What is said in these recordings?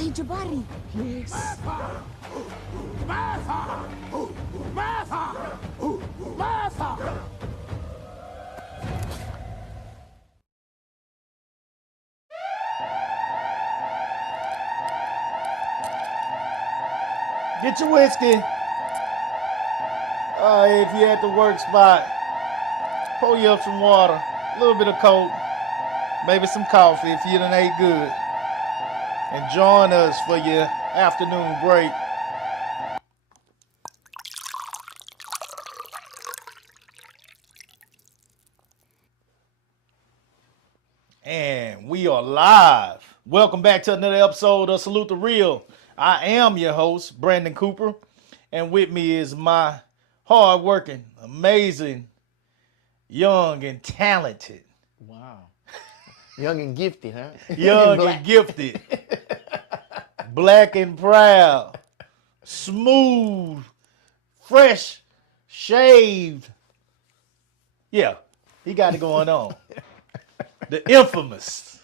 Hey, Jabari. Yes. Get your whiskey. If you're at the work spot, pour you up some water, a little bit of Coke, maybe some coffee if you done ate good. And join us for your afternoon break. And we are live. Welcome back to another episode of Salute the Real. I am your host, Brandon Cooper, and with me is my hard-working, amazing, young and talented. Wow. Young and gifted, huh? Young and gifted. Black and proud. Smooth. Fresh. Shaved. Yeah, he got it going on. The infamous.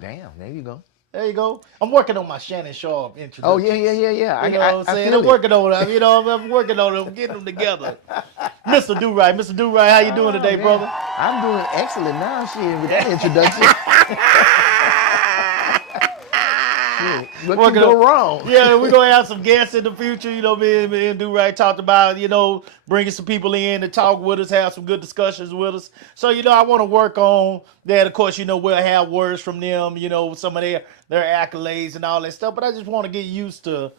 Damn, there you go. There you go. I'm working on my Shannon Sharp introduction. Oh, yeah. You know what I'm saying? feel I'm working on it. You know, I'm working on it. I'm getting them together. Mr. Do-Right. Mr. Do-Right, how you doing today, man. brother? I'm doing excellent now, shit, with that introduction. Shit, what could go wrong? Yeah, we're going to have some guests in the future. You know, me and Do-Right talked about, you know, bringing some people in to talk with us, have some good discussions with us. So, you know, I want to work on that. Of course, you know, we'll have words from them, you know, some of their accolades and all that stuff. But I just want to get used to,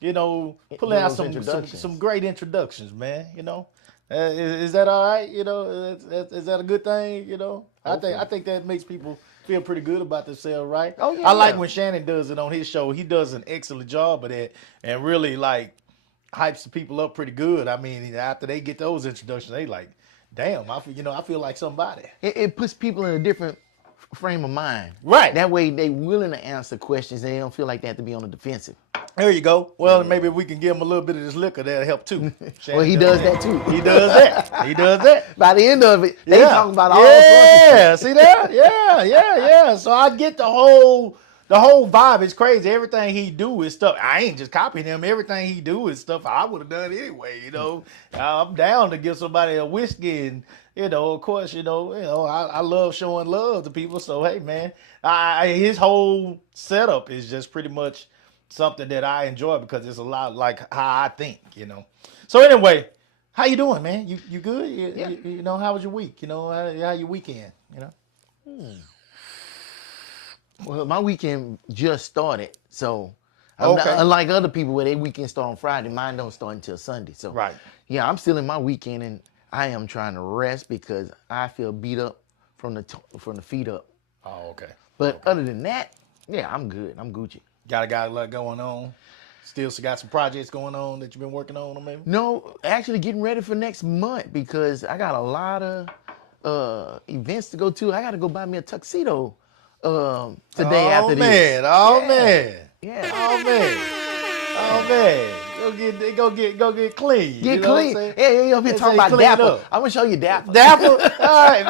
you know, pulling out some great introductions, man, you know. Is that all right? You know, is that a good thing? You know, okay. I think that makes people feel pretty good about themselves, right? Oh yeah. I like when Shannon does it on his show. He does an excellent job of that, and really like hypes the people up pretty good. I mean, after they get those introductions, they like, damn, I feel like somebody. It puts people in a different frame of mind. Right. That way they willing to answer questions and they don't feel like they have to be on the defensive. There you go. Well, maybe if we can give him a little bit of this liquor, that'll help too. Well, he does that too. He does that. He does that. By the end of it, they Yeah. talking about all sorts of Yeah, see that? Yeah. So I get the whole vibe. Is crazy. Everything he do is stuff. I ain't just copying him. Everything he do is stuff I would have done anyway. You know, I'm down to give somebody a whiskey, and of course, I love showing love to people. So hey, man, his whole setup is just pretty much something that I enjoy because it's a lot like how I think. So anyway. How you doing, man? You good? Yeah. How was your week? How your weekend? Well, my weekend just started, so Okay. unlike other people where their weekend start on Friday, mine don't start until Sunday. So Right. yeah, I'm still in my weekend, and I am trying to rest because I feel beat up from the feet up. Oh, okay. But other than that, yeah, I'm good. I'm Gucci. Got a lot going on. Still got some projects going on that you've been working on, maybe? No, actually getting ready for next month because I got a lot of events to go to. I got to go buy me a tuxedo today after this. Oh, Yeah. man. Yeah. Oh, man. Go get clean. Get you know clean. What I'm saying? Yeah, you'll be They talking say about clean Dapper. up. I'm gonna show you Dapper. Dapper? All right,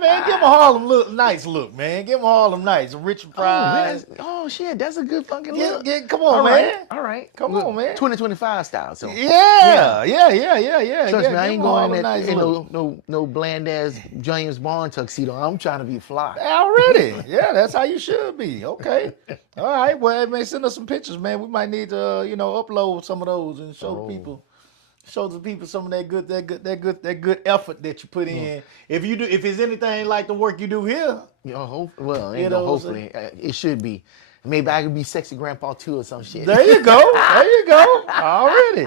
man. Give him a Harlem nice look, man. Give him a Harlem nice. Richard Pryor. Oh shit, that's a good fucking look. Come on, All man. right. All right. Come Look, on, man. 2025 style. So Yeah. trust me, I give ain't him a going Harlem in nice that look. no bland ass James Bond tuxedo. I'm trying to be fly. Already. Yeah, that's how you should be. Okay. All right. Well, man, send us some pictures, man. We might need to, upload some of those and show the people some of that good effort that you put in. If it's anything like the work you do here, Hopefully it should be. Maybe I could be sexy grandpa too or some shit. there you go. Already.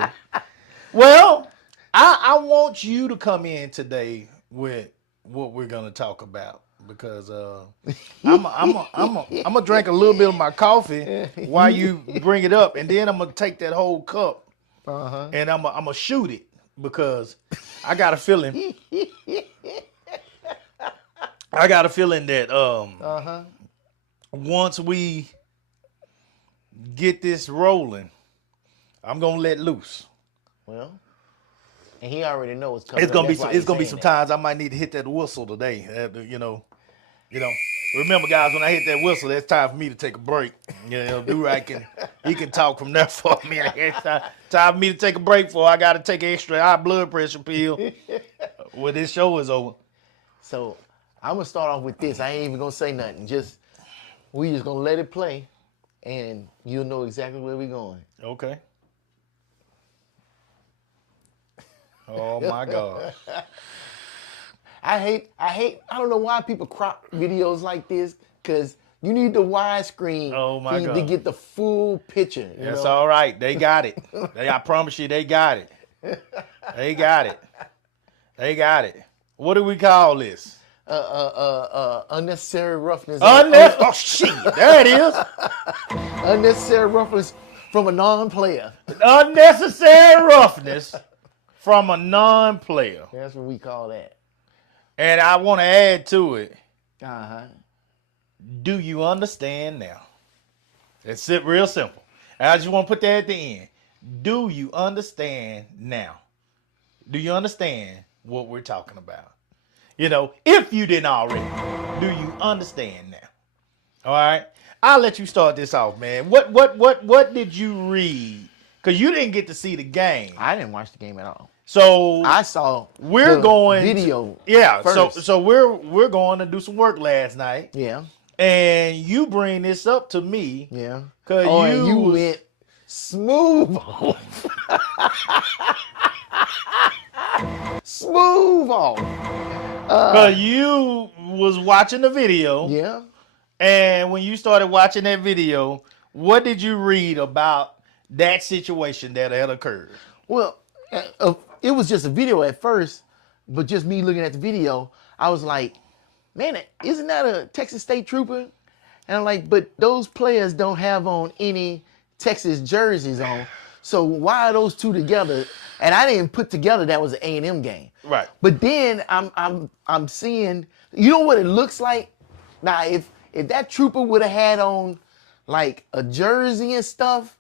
Well, I want you to come in today with what we're gonna talk about. Because I'm gonna drink a little bit of my coffee while you bring it up, and then I'm gonna take that whole cup and I'm gonna shoot it because I got a feeling. That once we get this rolling, I'm gonna let loose. Well, and he already knows what's coming. It's gonna Up. be some times I might need to hit that whistle today. Remember, guys, when I hit that whistle, it's time for me to take a break. He can talk from there for a minute. It's time for me to take a break for. I got to take an extra high blood pressure pill when this show is over. So I'm gonna start off with this. I ain't even gonna say nothing. We just gonna let it play, and you'll know exactly where we're going. Okay. Oh my God. I don't know why people crop videos like this, because you need the widescreen to get the full picture. That's all right. They got it. I promise you, they got it. They got it. What do we call this? Unnecessary roughness. Oh, shit. There it is. Unnecessary roughness from a non-player. Unnecessary roughness from a non-player. That's what we call that. And I want to add to it. Uh-huh. Do you understand now? It's real simple. And I just want to put that at the end. Do you understand now? Do you understand what we're talking about? If you didn't already, do you understand now? All right. I'll let you start this off, man. What did you read? Because you didn't get to see the game. I didn't watch the game at all. So I saw video. first. So we're going to do some work last night. Yeah. And you bring this up to me. Yeah. Cause and you went smooth off. Smooth off. Cause you was watching the video. Yeah. And when you started watching that video, what did you read about that situation that had occurred? Well, it was just a video at first, but just me looking at the video, I was like, man, isn't that a Texas State trooper? And I'm like, but those players don't have on any Texas jerseys on. So why are those two together? And I didn't put together that was an A&M game. Right. But then I'm seeing, you know what it looks like? Now, if that trooper would have had on like a jersey and stuff,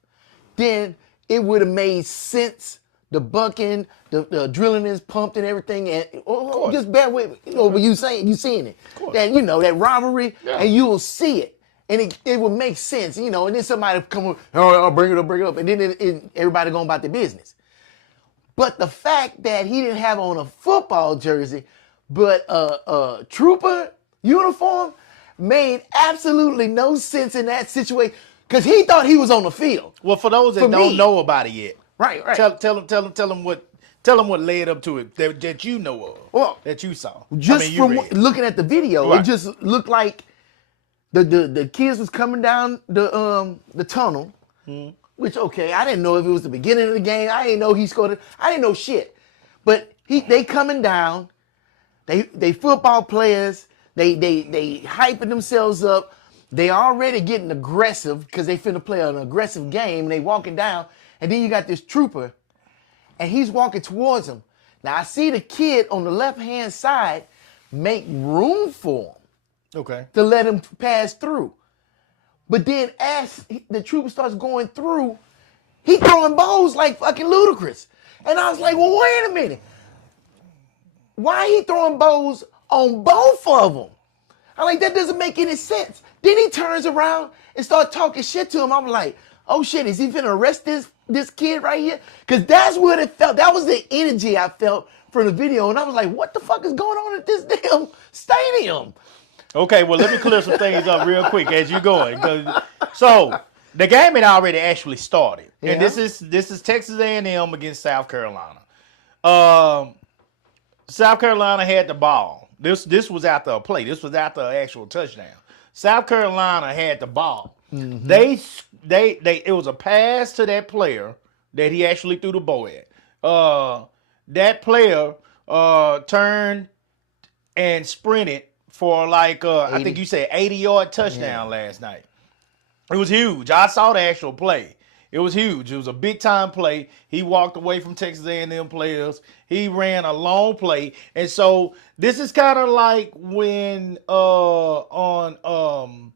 then it would have made sense. The bucking, the adrenaline is pumped and everything, and just bear with me. You know, but you seeing it. That that rivalry, and you will see it, and it will make sense. And then somebody come up, oh, I'll bring it up, and then everybody going about their business. But the fact that he didn't have on a football jersey, but a trooper uniform, made absolutely no sense in that situation because he thought he was on the field. Well, for those that don't know about it yet, right. Tell them what led up to it that you know of. Well, that you saw. Just from looking at the video, right. It just looked like the kids was coming down the tunnel. Which I didn't know if it was the beginning of the game. I didn't know he scored. I didn't know shit. But they coming down. They football players. They hyping themselves up. They already getting aggressive because they finna play an aggressive game. And they walking down, and then you got this trooper, and he's walking towards him. Now I see the kid on the left hand side make room for him. Okay. To let him pass through. But then as the trooper starts going through, he throwing balls like fucking Ludacris. And I was like, well, wait a minute. Why he throwing bows on both of them? I'm like, that doesn't make any sense. Then he turns around and starts talking shit to him. I'm like, oh shit, is he finna arrest this kid right here? Because that's what it felt. That was the energy I felt from the video. And I was like, what the fuck is going on at this damn stadium? Okay, well, let me clear some things up real quick as you're going. So the game had already actually started. And this is Texas A&M against South Carolina. South Carolina had the ball. This was after a play. This was after an actual touchdown. South Carolina had the ball. Mm-hmm. It was a pass to that player that he actually threw the ball at. That player turned and sprinted for like I think you said 80-yard touchdown last night. It was huge. I saw the actual play. It was huge. It was a big time play. He walked away from Texas A&M players. He ran a long play, and so this is kind of like when dang,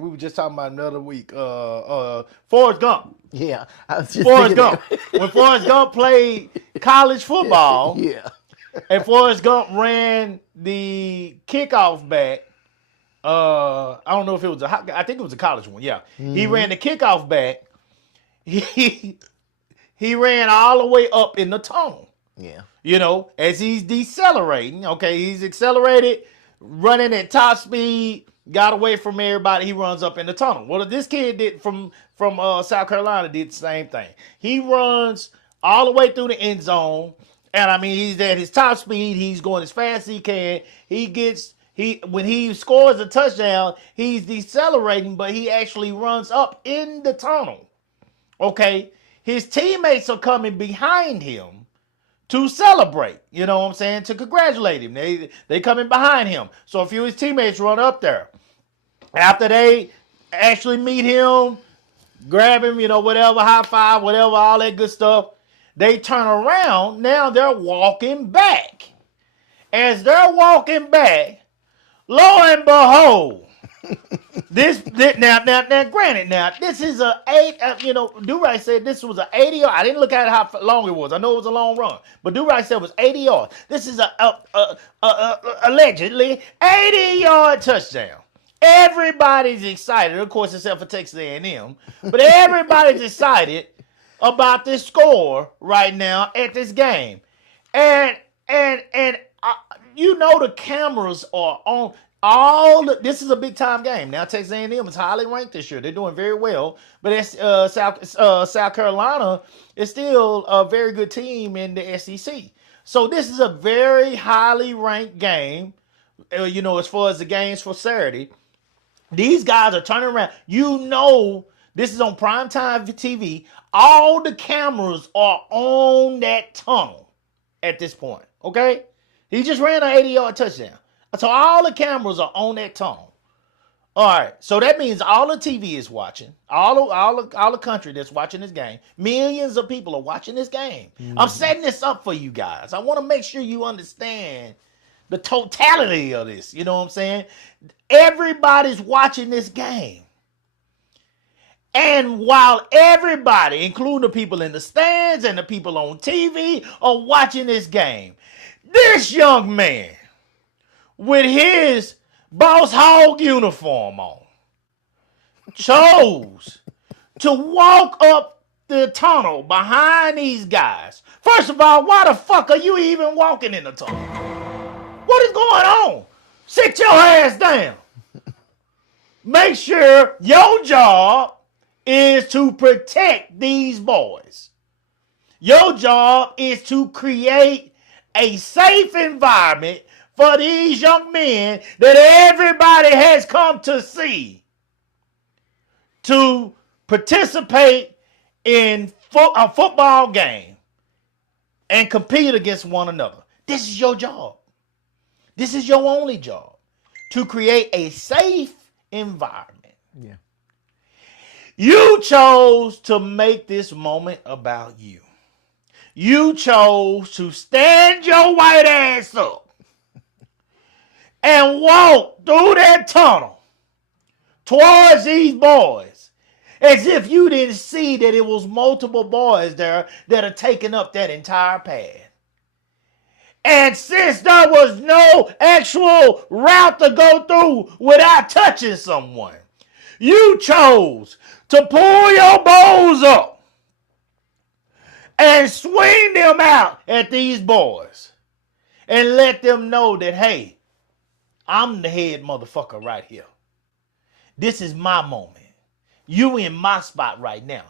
we were just talking about another week. Forrest Gump. Yeah, I was just Forrest Gump. When Forrest Gump played college football. Yeah. And Forrest Gump ran the kickoff back. I don't know if it was I think it was a college one. Yeah. Mm-hmm. He ran the kickoff back. He ran all the way up in the tunnel. Yeah. As he's decelerating. Okay, he's accelerated, running at top speed, got away from everybody. He runs up in the tunnel. Well, this kid did from South Carolina did the same thing. He runs all the way through the end zone. And I mean, he's at his top speed. He's going as fast as he can. When he scores a touchdown, he's decelerating, but he actually runs up in the tunnel. Okay, his teammates are coming behind him to celebrate. You know what I'm saying? To congratulate him. They coming behind him. So a few of his teammates run up there. After they actually meet him, grab him, whatever, high five, whatever, all that good stuff. They turn around. Now they're walking back. As they're walking back, lo and behold, now, granted, this is a 8. Do-Right said this was an 80 yard. I didn't look at how long it was. I know it was a long run, but Do-Right said it was 80 yards. This is a allegedly 80-yard touchdown. Everybody's excited, of course, except for Texas A&M, but everybody's excited about this score right now at this game. And the cameras are on this is a big time game. Now Texas A&M is highly ranked this year. They're doing very well, but South Carolina is still a very good team in the SEC. So this is a very highly ranked game, as far as the games for Saturday. These guys are turning around. This is on primetime TV. All the cameras are on that tunnel at this point, okay? He just ran an 80-yard touchdown. So all the cameras are on that tunnel. All right, so that means all the TV is watching. All the country that's watching this game. Millions of people are watching this game. Mm-hmm. I'm setting this up for you guys. I want to make sure you understand the totality of this. You know what I'm saying? Everybody's watching this game. And while everybody, including the people in the stands and the people on TV, are watching this game, this young man with his Boss Hog uniform on chose to walk up the tunnel behind these guys. First of all, why the fuck are you even walking in the tunnel? What is going on? Sit your ass down. Make sure your job is to protect these boys. Your job is to create a safe environment for these young men that everybody has come to see to participate in a football game and compete against one another. This is your job. This is your only job, to create a safe environment. Yeah. You chose to make this moment about you. You chose to stand your white ass up and walk through that tunnel towards these boys as if you didn't see that it was multiple boys there that are taking up that entire path. And since there was no actual route to go through without touching someone, you chose to pull your bows up and swing them out at these boys and let them know that, hey, I'm the head motherfucker right here. This is my moment. You in my spot right now.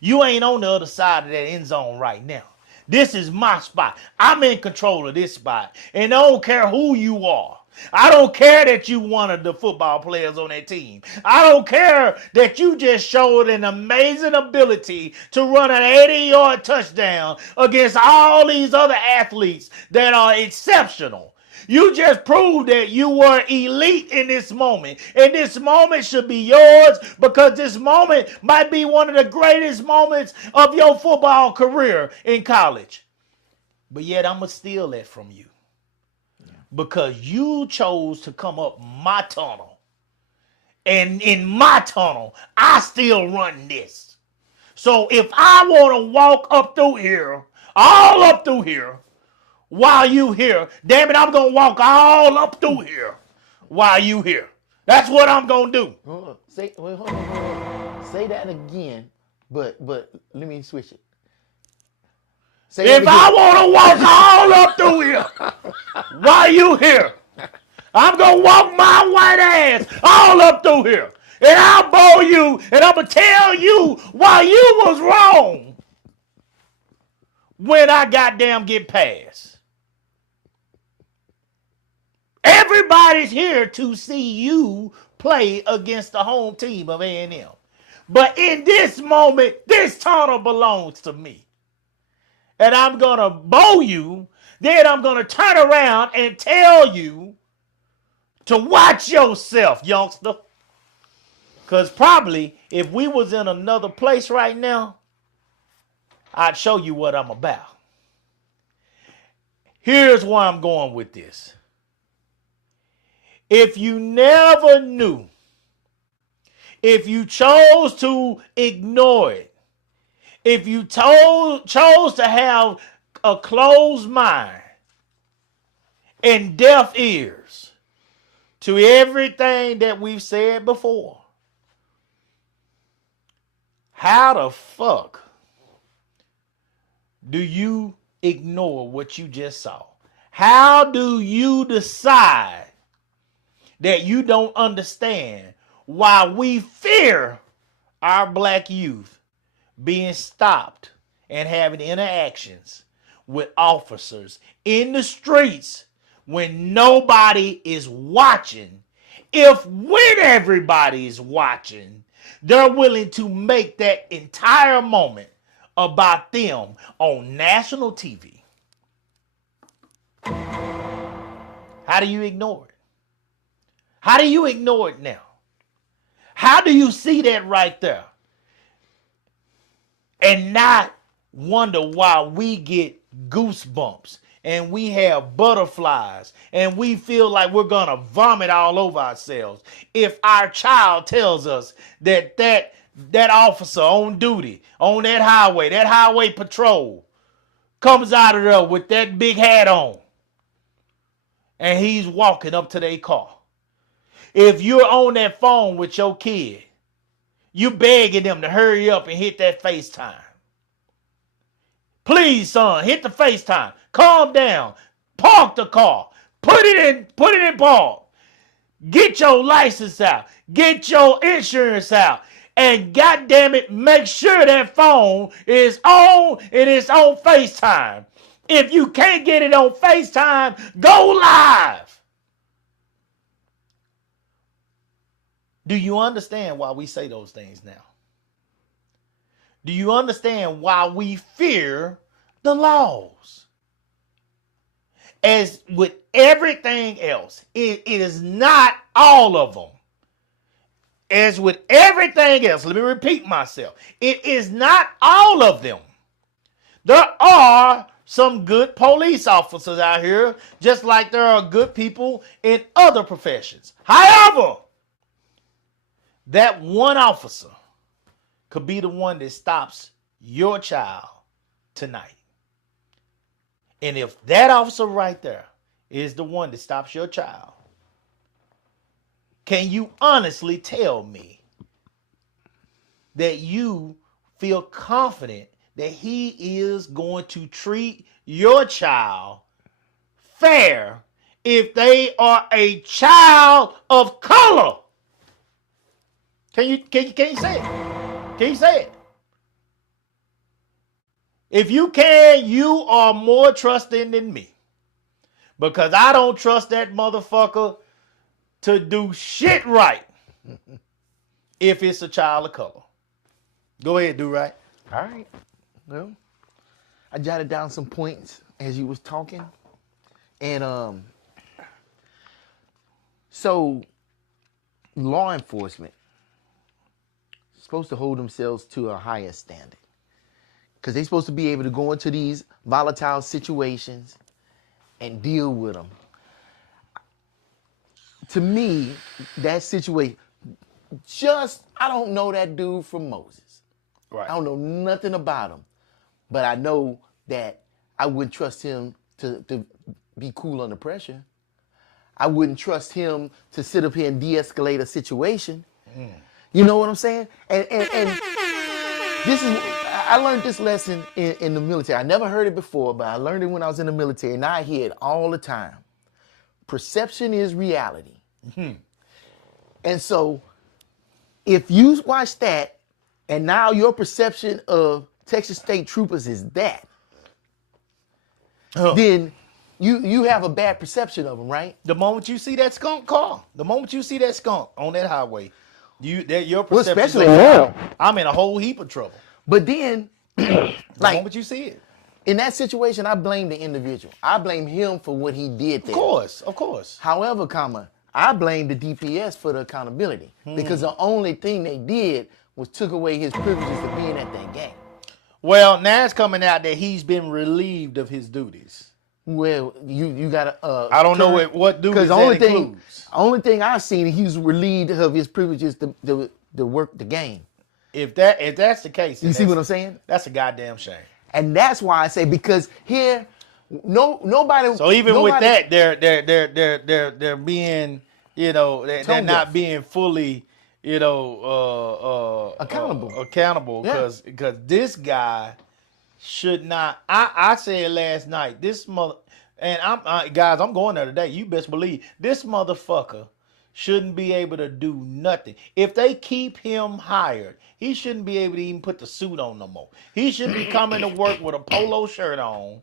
You ain't on the other side of that end zone right now. This is my spot. I'm in control of this spot. And I don't care who you are. I don't care that you one of the football players on that team. I don't care that you just showed an amazing ability to run an 80-yard touchdown against all these other athletes that are exceptional. You just proved that you were elite in this moment. And this moment should be yours because this moment might be one of the greatest moments of your football career in college. But yet I'm going to steal that from you. Because you chose to come up my tunnel. And in my tunnel, I still run this. So if I want to walk up through here, all up through here, while you here, damn it, I'm going to walk all up through here while you here. That's what I'm going to do. Hold on. Hold on. Say that again, but let me switch it. If I want to walk all up through here while you here, I'm going to walk my white ass all up through here. And I'll bow you and I'm going to tell you why you was wrong when I goddamn get past. Everybody's here to see you play against the home team of A&M. But in this moment, this tunnel belongs to me. And I'm going to bow you. Then I'm going to turn around and tell you to watch yourself, youngster. Because probably if we was in another place right now, I'd show you what I'm about. Here's where I'm going with this. If you never knew, if you chose to ignore it, if you chose to have a closed mind and deaf ears to everything that we've said before, how the fuck do you ignore what you just saw? How do you decide that you don't understand why we fear our black youth being stopped and having interactions with officers in the streets when nobody is watching? If when everybody is watching, they're willing to make that entire moment about them on national TV. How do you ignore it? How do you ignore it now? How do you see that right there and not wonder why we get goosebumps and we have butterflies and we feel like we're going to vomit all over ourselves if our child tells us that officer on duty on that highway patrol comes out of there with that big hat on and he's walking up to their car. If you're on that phone with your kid, you begging them to hurry up and hit that FaceTime. Please, son, hit the FaceTime. Calm down. Park the car. Put it in park. Get your license out. Get your insurance out. And goddamn it, make sure that phone is on and it's on FaceTime. If you can't get it on FaceTime, go live. Do you understand why we say those things now? Do you understand why we fear the laws? As with everything else, it is not all of them. As with everything else, let me repeat myself. It is not all of them. There are some good police officers out here, just like there are good people in other professions. However, that one officer could be the one that stops your child tonight. And if that officer right there is the one that stops your child, can you honestly tell me that you feel confident that he is going to treat your child fair if they are a child of color? Can you say it? Can you say it? If you can, you are more trusting than me. Because I don't trust that motherfucker to do shit right if it's a child of color. Go ahead, do right. All right. Well, I jotted down some points as you was talking. And so law enforcement is supposed to hold themselves to a higher standard. Because they're supposed to be able to go into these volatile situations and deal with them. To me, that situation, I don't know that dude from Moses. Right. I don't know nothing about him. But I know that I wouldn't trust him to be cool under pressure. I wouldn't trust him to sit up here and de-escalate a situation. You know what I'm saying? And this is, I learned this lesson in the military. I never heard it before, but I learned it when I was in the military, and I hear it all the time. Perception is reality. And so if you watch that, and now your perception of Texas State Troopers is that, then you have a bad perception of them, right? The moment you see that skunk car, the moment you see that skunk on that highway, your Well, perception. especially now. I'm in a whole heap of trouble. But then, The like, moment you see it. in that situation, I blame the individual. I blame him for what he did there. Of course. However, I blame the DPS for the accountability because the only thing they did was took away his privileges of being at that game. Well, now it's coming out that he's been relieved of his duties. Well, you got to. I don't know what duties that includes. Only thing I've seen, he was relieved of his privileges to work the game. If that's the case, You see what I'm saying? That's a goddamn shame. And that's why I say, because here, nobody. So even nobody, with that, they're being, they're Tone not deaf. being fully, Accountable. Accountable Yeah. because this guy should not. I said last night, this mother, and guys, I'm going there today. You best believe this motherfucker shouldn't be able to do nothing. If they keep him hired, he shouldn't be able to even put the suit on no more. He should be coming to work with a polo shirt on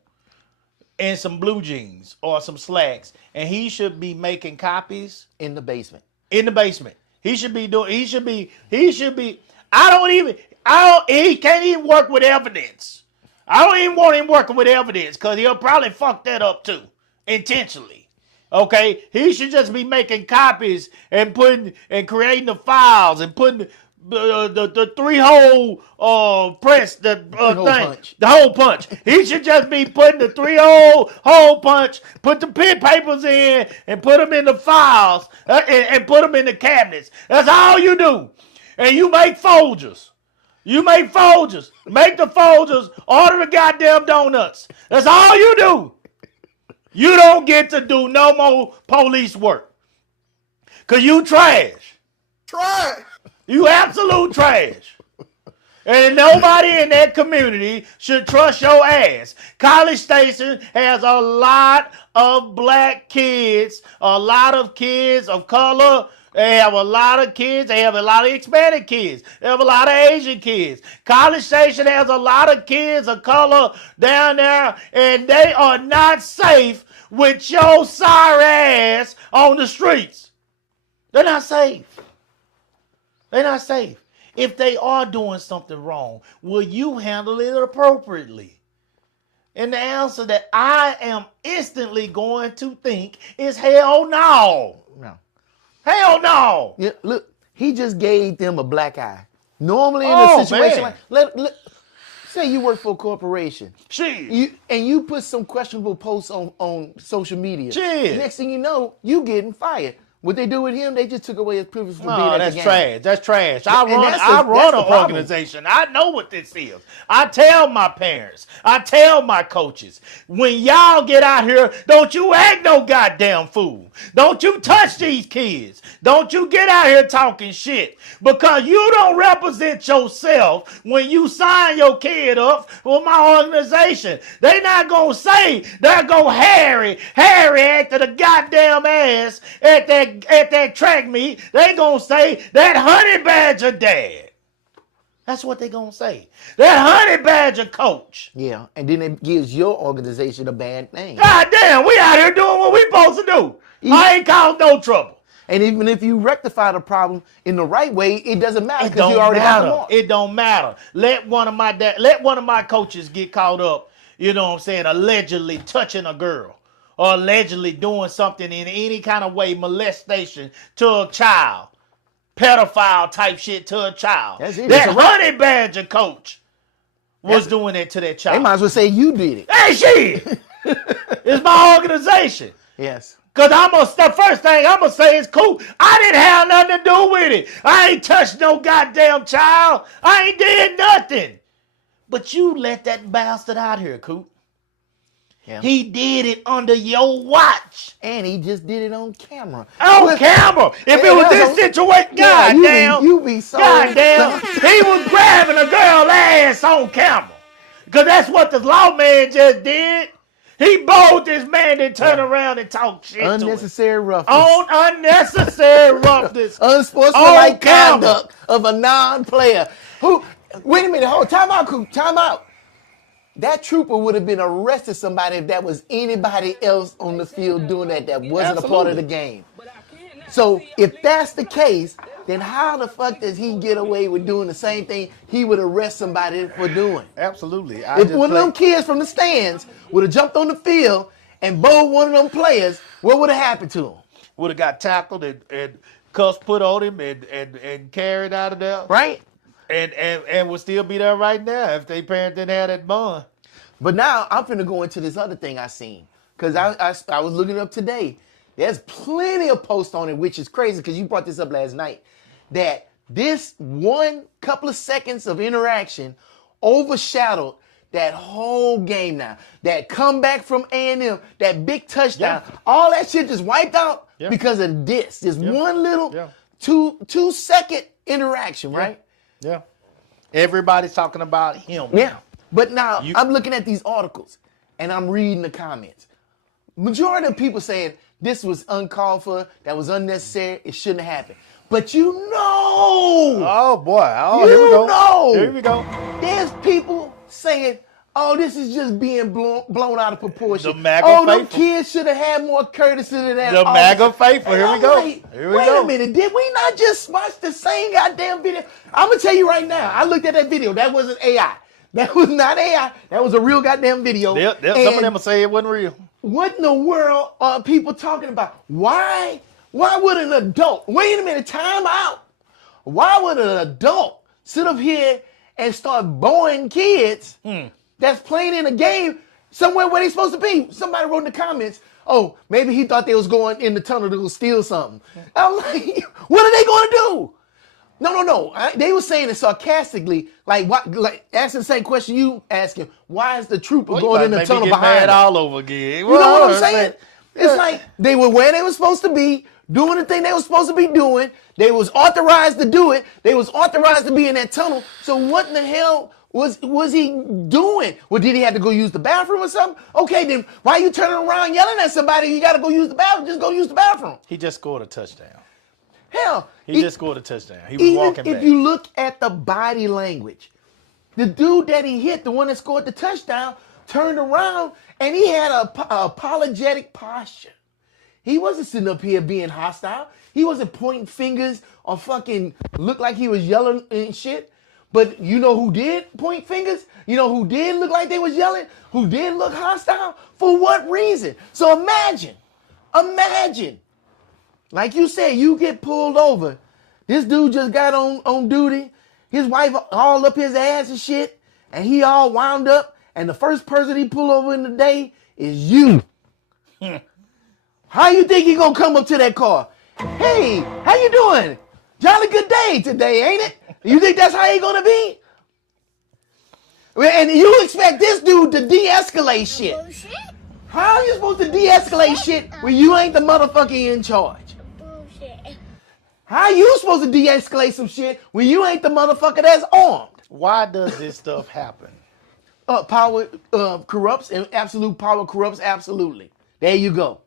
and some blue jeans or some slacks, and he should be making copies in the basement. in the basement. He should be. He can't even work with evidence. I don't even want him working with evidence because he'll probably fuck that up too, intentionally. Okay? He should just be making copies and creating the files and the 3-hole press, the Three-hole thing, punch. the hole punch. He should just be putting the 3-hole punch, put the pen papers in, and put them in the files, and put them in the cabinets. That's all you do. And you make Folgers. You make Folgers. Make the Folgers. Order the goddamn donuts. That's all you do. You don't get to do no more police work. Because you trash. Try. You absolute trash. And nobody in that community should trust your ass. College Station has a lot of black kids, a lot of kids of color. They have a lot of kids. They have a lot of Hispanic kids. They have a lot of Asian kids. College Station has a lot of kids of color down there, and they are not safe with your sorry ass on the streets. They're not safe. They're not safe. If they are doing something wrong, will you handle it appropriately? And the answer that I am instantly going to think is hell no. No. Hell no. Yeah, look, he just gave them a black eye. Normally in Oh, a situation man. like, say you work for a corporation. Shit. You put some questionable posts on social media. Shit. Next thing you know, you getting fired. What they do with him, they just took away his privilege from being No, at that's the game. trash. That's trash. I And run that's an the problem. organization. I know what this is. I tell my parents. I tell my coaches. When y'all get out here, don't you act no goddamn fool. Don't you touch these kids. Don't you get out here talking shit. Because you don't represent yourself when you sign your kid up for my organization. They not going to say, there go Harry after the goddamn ass at that track meet. They going to say, that honey badger dad. That's what they going to say. That honey badger coach. Yeah, and then it gives your organization a bad name. God damn, we out here doing what we supposed to do. I ain't caused no trouble. And even if you rectify the problem in the right way, it doesn't matter It because you don't already got them matter. on. It don't matter. Let one of my coaches get caught up, you know what I'm saying, allegedly touching a girl or allegedly doing something in any kind of way, molestation to a child, pedophile type shit to a child. That's it. That It's a wrap. honey badger coach was doing that to that They child. might as well say you did it. Hey, shit! It's my organization. Yes. Cause the first thing I'm gonna say is cool. I didn't have nothing to do with it. I ain't touched no goddamn child. I ain't did nothing. But you let that bastard out here, Coop. Yeah. He did it under your watch. And he just did it on camera. On camera. If it was this situation, Yeah, goddamn. you be so Goddamn. He was grabbing a girl ass on camera. Cause that's what the lawman just did. He bowled this man and turned around and talked shit unnecessary to him. roughness. On unnecessary roughness. Unsportsmanlike On camera. conduct of a non-player. Who? Wait a minute. Hold. Time out, Coop. Time out. That trooper would have been arrested somebody if that was anybody else on the field doing that wasn't a part of the game. So if that's the case, then how the fuck does he get away with doing the same thing he would arrest somebody for doing? Absolutely. If one of them kids from the stands would have jumped on the field and bowled one of them players, what would have happened to him? would have got tackled and cuffs put on him and carried out of there. Right? And would still be there right now if they parents didn't have that bond. But now I'm finna go into this other thing I seen. Because I was looking it up today. There's plenty of posts on it, which is crazy because you brought this up last night. That this one couple of seconds of interaction overshadowed that whole game now. That comeback from A&M, that big touchdown, all that shit just wiped out because of this. This one little 2 second interaction, right? Yeah. Everybody's talking about him. Yeah. But now I'm looking at these articles and I'm reading the comments. Majority of people saying this was uncalled for, that was unnecessary, it shouldn't have happened. But you know, Oh boy. Oh, you here we go. know, Here we go. there's people saying, oh, this is just being blown out of proportion. The MAGA oh, them faithful. kids should have had more courtesy than that. The officer. MAGA faithful. And Here we I'm go. like, Here we wait go. a minute, did we not just watch the same goddamn video? I'm going to tell you right now, I looked at that video. That wasn't AI. That was not AI. That was a real goddamn video. Some of And them will say it wasn't real. what in the world are people talking about? Why would an adult, wait a minute, time out. Why would an adult sit up here and start bowing kids that's playing in a game somewhere where they supposed to be? Somebody wrote in the comments, oh, maybe he thought they was going in the tunnel to go steal something. I'm like, what are they going to do? No. They were saying it sarcastically, like asking the same question you asking. Why is the trooper going in the tunnel behind mad them? all over again? You know what I'm saying? It's like they were where they were supposed to be, doing the thing they were supposed to be doing. They was authorized to do it. They was authorized to be in that tunnel. So what in the hell was he doing? Well, did he have to go use the bathroom or something? Okay, then why you turning around yelling at somebody? You got to go use the bathroom. Just go use the bathroom. He just scored a touchdown. Hell, He just scored a touchdown. He was walking back. If you look at the body language, the dude that he hit, the one that scored the touchdown, turned around and he had a apologetic posture. He wasn't sitting up here being hostile. He wasn't pointing fingers or fucking look like he was yelling and shit. But you know who did point fingers? You know who did look like they was yelling? Who did look hostile? For what reason? So imagine. Like you said, you get pulled over. This dude just got on duty. His wife all up his ass and shit. And he all wound up. And the first person he pull over in the day is you. How you think he gonna come up to that car? Hey, how you doing? Jolly good day today, ain't it? You think that's how he gonna be? And you expect this dude to de-escalate shit. How are you supposed to de-escalate shit when you ain't the motherfucker in charge? How you supposed to de-escalate some shit when you ain't the motherfucker that's armed? Why does this stuff happen? Power corrupts, and absolute power corrupts absolutely. There you go.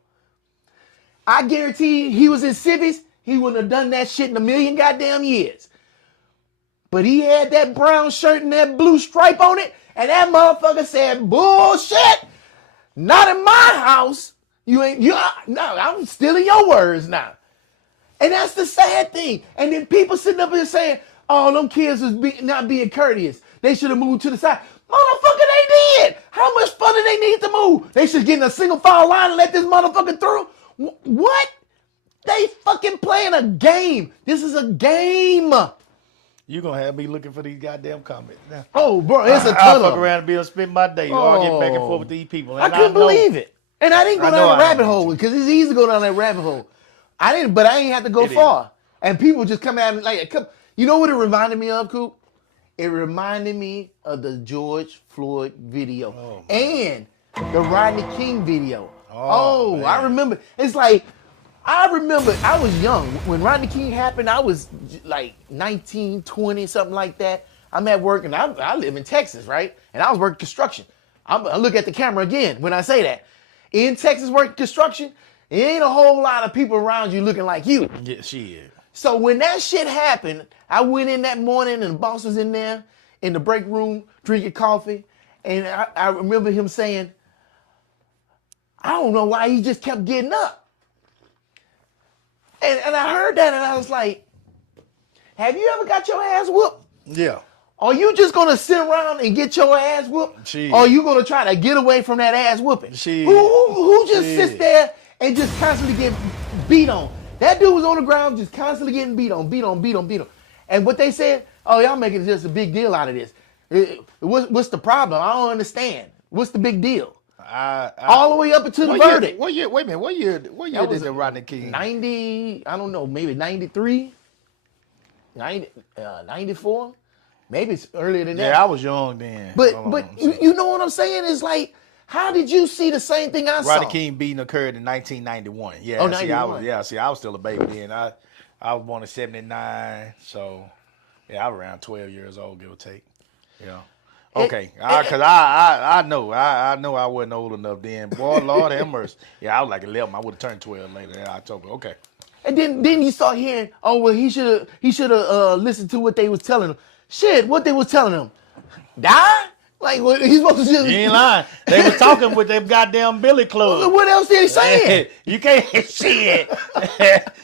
I guarantee he was in civics, he wouldn't have done that shit in a million goddamn years. But he had that brown shirt and that blue stripe on it, and that motherfucker said, bullshit, not in my house. No, I'm stealing your words now. And that's the sad thing. And then people sitting up here saying, oh, them kids was not being courteous. They should have moved to the side. Motherfucker, they did. How much further they need to move? They should get in a single file line and let this motherfucker through. What? They fucking playing a game. This is a game. You gonna have me looking for these goddamn comments now. Oh, bro, it's a ton I'll of fuck them. around and be able to spend my day arguing back and forth with these people. And I couldn't believe it. And I didn't go down the rabbit hole because it's easy to go down that rabbit hole. I didn't have to go far. And people just come at me like, you know what it reminded me of, Coop? It reminded me of the George Floyd video and the Rodney King video. I remember. It's like, I was young. When Rodney King happened, I was like 19, 20, something like that. I'm at work, and I live in Texas, right? And I was working construction. I look at the camera again when I say that. In Texas working construction, there ain't a whole lot of people around you looking like you. Yeah, she is. So when that shit happened, I went in that morning, and the boss was in there in the break room drinking coffee. And I remember him saying, I don't know why he just kept getting up. And I heard that, and I was like, have you ever got your ass whooped? Yeah. Are you just going to sit around and get your ass whooped? Or are you going to try to get away from that ass whooping? Who just sits there and just constantly get beat on? That dude was on the ground just constantly getting beat on. And what they said, oh, y'all making just a big deal out of this. What's the problem? I don't understand. What's the big deal? All the way up until the verdict. What year? Wait a minute. What year did the Rodney King? 90, I don't know, maybe 93, 94. Maybe it's earlier than that. Yeah, I was young then. But you know what I'm saying? It's like, how did you see the same thing I saw? Rodney King beating occurred in 1991. Yeah, Oh, see, 91. I was still a baby then. I was born in 79, so yeah, I was around 12 years old, give or take. Yeah. Okay, because I know I wasn't old enough then. Boy, Lord have mercy. Yeah, I was like 11. I would have turned 12 later in October. Okay. And then you start hearing, oh well, he should have listened to what they was telling him. Shit, what they was telling him? Die? Like, what, he's supposed to just... You ain't lying. They was talking with them goddamn Billy Club. What else did he say? You can't shit.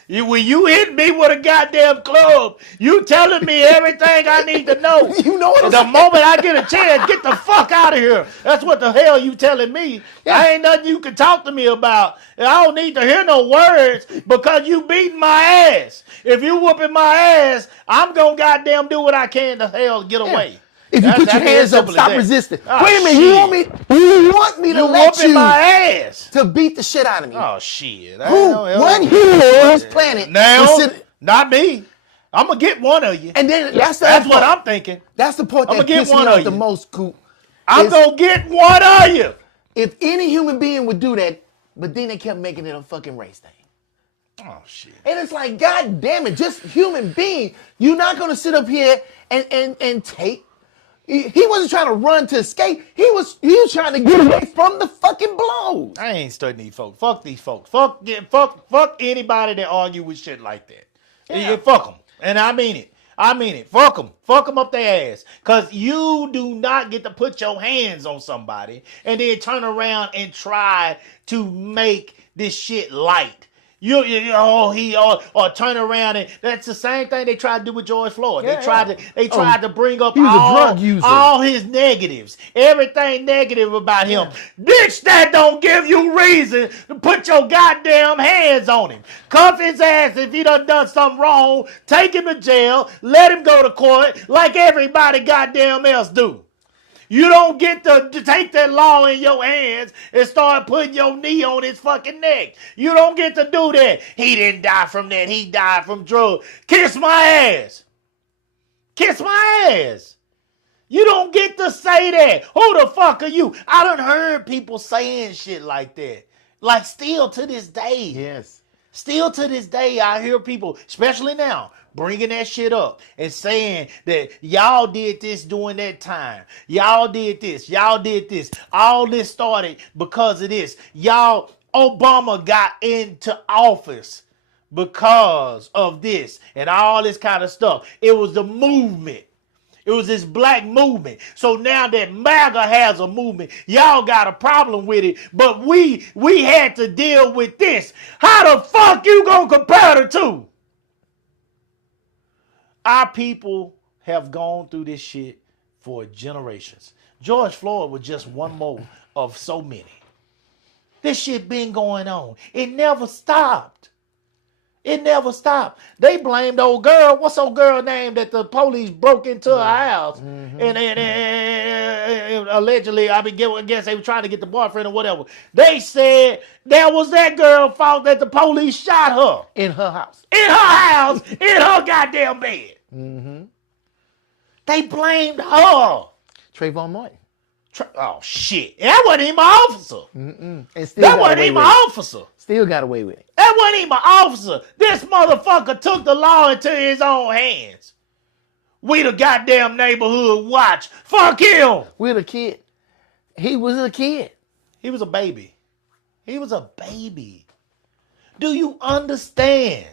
When you hit me with a goddamn club, you telling me everything I need to know. You know what I'm The saying? moment I get a chance, get the fuck out of here. That's what the hell you telling me. Yeah. I ain't nothing you can talk to me about. I don't need to hear no words because you beating my ass. If you whooping my ass, I'm gonna goddamn do what I can to hell get away. If you put your hands up, stop that. resisting. Oh, Wait a minute, shit. you want me to You let whooping you my ass. to beat the shit out of me? Oh shit! One hero on this planet. Now, was sit- not me. I'm gonna get one of you. and then that's That's what part. I'm thinking. That's the part I'ma that get pisses one me of off the you. most, Coop. I'm is gonna get one of you. If any human being would do that, but then they kept making it a fucking race thing. Oh shit! And it's like, God damn it, just human being. You're not gonna sit up here and take. He wasn't trying to run to escape. He was trying to get away from the fucking blows. I ain't studying these folks. Fuck these folks. Fuck anybody that argue with shit like that. Yeah, fuck them. And I mean it. Fuck them. Fuck them up their ass. Because you do not get to put your hands on somebody and then turn around and try to make this shit light. Or turn around, and that's the same thing they tried to do with George Floyd. Yeah, they tried to bring up he was a drug user. all his negatives, everything negative about him. Bitch, that don't give you reason to put your goddamn hands on him. Cuff his ass if he done something wrong. Take him to jail. Let him go to court like everybody goddamn else do. You don't get to take that law in your hands and start putting your knee on his fucking neck. You don't get to do that. He didn't die from that. He died from drugs. Kiss my ass. Kiss my ass. You don't get to say that. Who the fuck are you? I done heard people saying shit like that. Like still to this day. Yes. Still to this day, I hear people, especially now, bringing that shit up and saying that y'all did this during that time. Y'all did this. Y'all did this. All this started because of this. Obama got into office because of this and all this kind of stuff. It was the movement. It was this black movement. So now that MAGA has a movement, y'all got a problem with it. But we had to deal with this. How the fuck you gonna compare the two? Our people have gone through this shit for generations. George Floyd was just one more of so many. This shit been going on. It never stopped. It never stopped. They blamed old girl. What's old girl name that the police broke into her house? Mm-hmm. And allegedly, I guess they were trying to get the boyfriend or whatever. They said that was that girl's fault that the police shot her. In her house. In her house, in her goddamn bed. Mm-hmm. They blamed her. Trayvon Martin. Oh, shit. That wasn't even my officer. And That wasn't even my officer. Still got away with it. That wasn't even my officer. This motherfucker took the law into his own hands. We the goddamn neighborhood watch. Fuck him. We're the kid. He was a kid. He was a baby. He was a baby. Do you understand?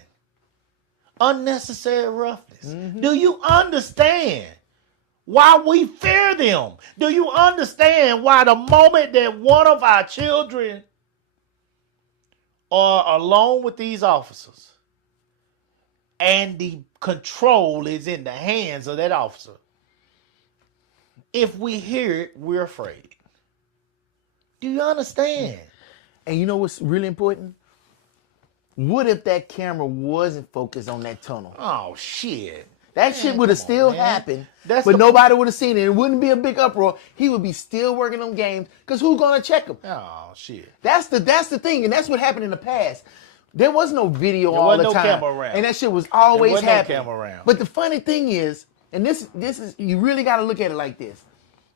Unnecessary roughness. Mm-hmm. Do you understand why we fear them? Do you understand why the moment that one of our children are alone with these officers and the control is in the hands of that officer, if we hear it, we're afraid? Do you understand? And you know what's really important? What if that camera wasn't focused on that tunnel? Oh, shit. That shit would have still happened, That's but nobody would have seen it. It wouldn't be a big uproar. He would be still working on games because who's going to check him? Oh, shit. That's the thing, and that's what happened in the past. There was no video all the time. There wasn't no camera around. And that shit was always happening. No camera around. But the funny thing is, and this is, you really got to look at it like this.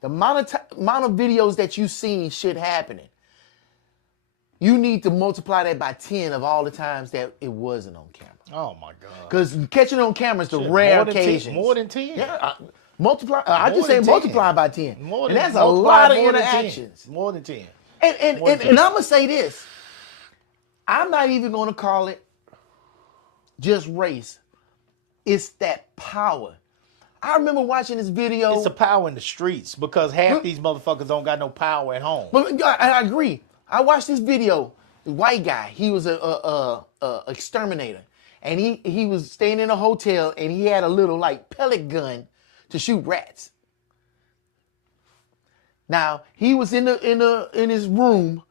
The amount of videos that you've seen shit happening, you need to multiply that by 10 of all the times that it wasn't on camera. Oh, my God. Because catching on camera is the rare occasions. More than 10? Yeah. Multiply. I just say multiply by 10. And that's a multiply lot of more than interactions. 10. More than 10. And I'm going to say this. I'm not even going to call it just race. It's that power. I remember watching this video. It's the power in the streets because half these motherfuckers don't got no power at home. But I agree. I watched this video. The white guy, he was a exterminator, and he was staying in a hotel, and he had a little like pellet gun to shoot rats. Now he was in his room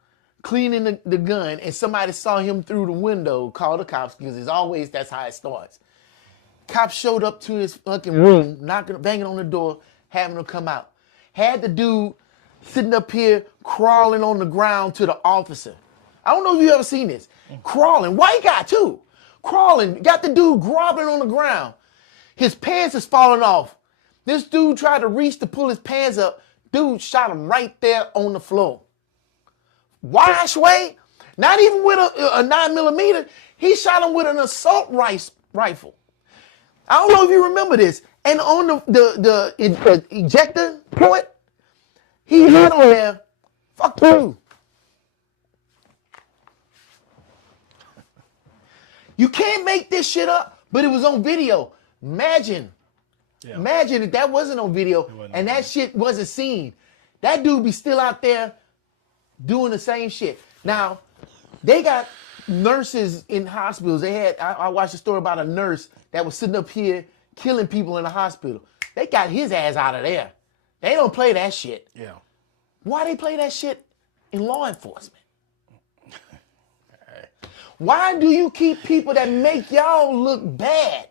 cleaning the gun, and somebody saw him through the window, called the cops, because as always that's how it starts. Cops showed up to his fucking room, banging on the door, having him come out. Had the dude sitting up here crawling on the ground to the officer. I don't know if you ever seen this. Crawling, white guy too. Crawling, got the dude groveling on the ground. His pants is falling off. This dude tried to reach to pull his pants up. Dude shot him right there on the floor. Wash way, not even with a 9mm. He shot him with an assault rifle. I don't know if you remember this. And on the ejector point, he had on there, fuck you. You can't make this shit up, but it was on video. Imagine if that wasn't on video and that shit wasn't seen. That dude be still out there doing the same shit. Now, they got nurses in hospitals. I watched a story about a nurse that was sitting up here killing people in the hospital. They got his ass out of there. They don't play that shit. Yeah. Why they play that shit in law enforcement? Why do you keep people that make y'all look bad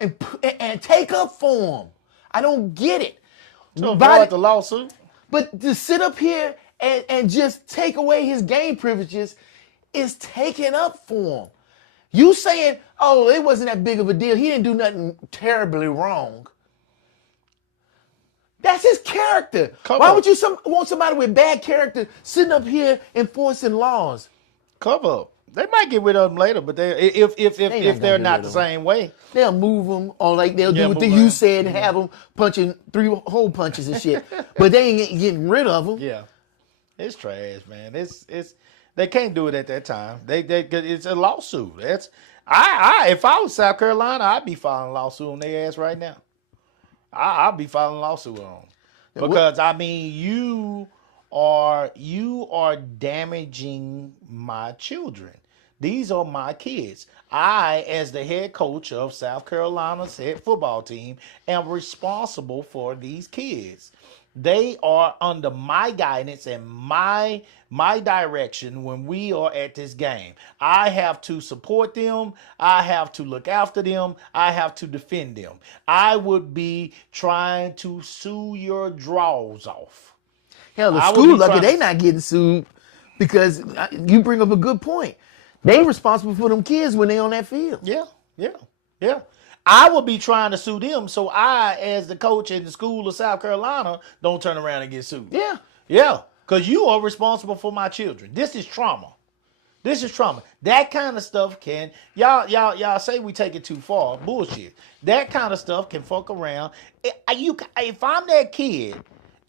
and take up for them? I don't get it. So avoid the lawsuit? But to sit up here and just take away his game privileges is taking up for him. You saying, oh, it wasn't that big of a deal. He didn't do nothing terribly wrong. That's his character. Why would you want somebody with bad character sitting up here enforcing laws? Cover up. They might get rid of them later, but if they're not the same way, they'll move them, or like they'll do what you said and have them punching 3 hole punches and shit. But they ain't getting rid of them. Yeah, it's trash, man. It's they can't do it at that time. It's a lawsuit. That's if I was South Carolina, I'd be filing a lawsuit on their ass right now. I'd be filing a lawsuit on them because I mean you are damaging my children. These are my kids. I, as the head coach of South Carolina's head football team, am responsible for these kids. They are under my guidance and my direction when we are at this game. I have to support them. I have to look after them. I have to defend them. I would be trying to sue your draws off. Hell, the school lucky they not getting sued because you bring up a good point. They responsible for them kids when they on that field. Yeah. I would be trying to sue them so I, as the coach in the school of South Carolina, don't turn around and get sued. Yeah, because you are responsible for my children. This is trauma. That kind of stuff can, y'all say we take it too far. Bullshit. That kind of stuff can fuck around. If I'm that kid,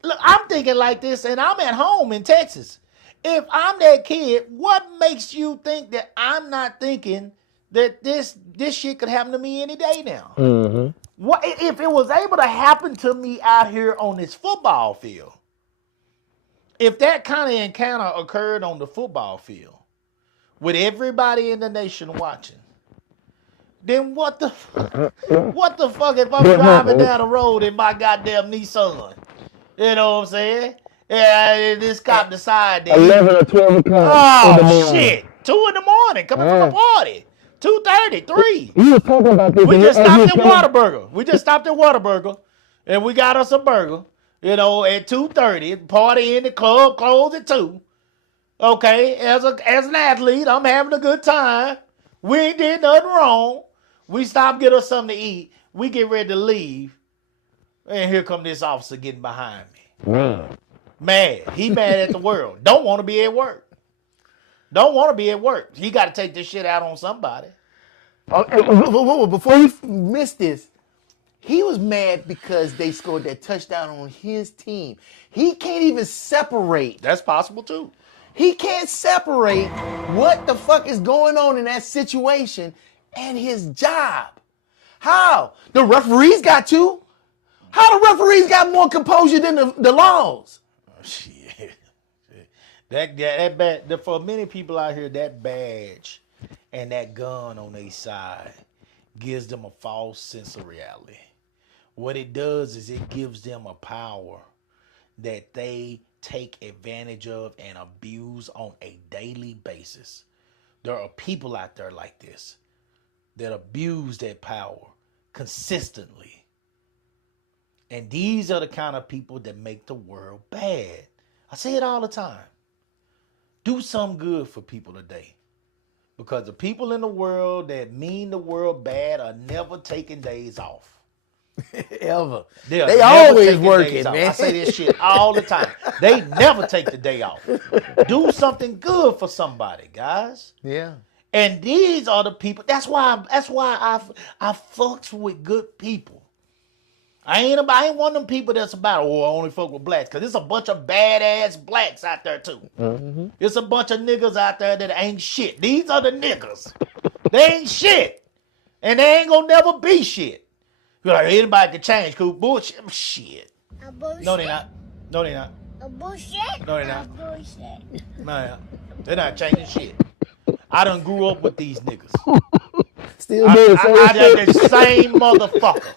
look, I'm thinking like this, and I'm at home in Texas. If I'm that kid, what makes you think that I'm not thinking that this shit could happen to me any day now? Mm-hmm. What if it was able to happen to me out here on this football field? If that kind of encounter occurred on the football field with everybody in the nation watching, then what the fuck if I'm driving down the road in my goddamn Nissan? You know what I'm saying? Yeah, this cop decided that 11 or 12 o'clock. Oh shit! 2 in the morning, coming from a party. 2:30, 3. We were talking about this. We just stopped at Whataburger. And we got us a burger. You know, at 2:30, party in the club, closed at 2. Okay, as an athlete, I'm having a good time. We ain't did nothing wrong. We stopped, get us something to eat. We get ready to leave. And here come this officer getting behind me. Mad. He mad at the world. Don't want to be at work. He got to take this shit out on somebody. Before you miss this, he was mad because they scored that touchdown on his team. He can't even separate. That's possible too. He can't separate what the fuck is going on in that situation and his job. How? The referees got to. How the referees got more composure than the laws? Shit. That bad, for many people out here, that badge and that gun on their side gives them a false sense of reality. What it does is it gives them a power that they take advantage of and abuse on a daily basis. There are people out there like this that abuse that power consistently. And these are the kind of people that make the world bad. I say it all the time. Do something good for people today. Because the people in the world that mean the world bad are never taking days off. Ever. They always working, man. I say this shit all the time. They never take the day off. Do something good for somebody, guys. Yeah. And these are the people. That's why I fucks with good people. I ain't one of them people that's about, I only fuck with blacks. Because there's a bunch of badass blacks out there, too. Mm-hmm. There's a bunch of niggas out there that ain't shit. These are the niggas. They ain't shit. And they ain't gonna never be shit. You're like, anybody can change. Cool. Bullshit. Shit. Bullshit. No, they not. No, they not. Bullshit. No, they not. Bullshit. No, they're not changing shit. I done grew up with these niggas. Still do. I the same motherfucker.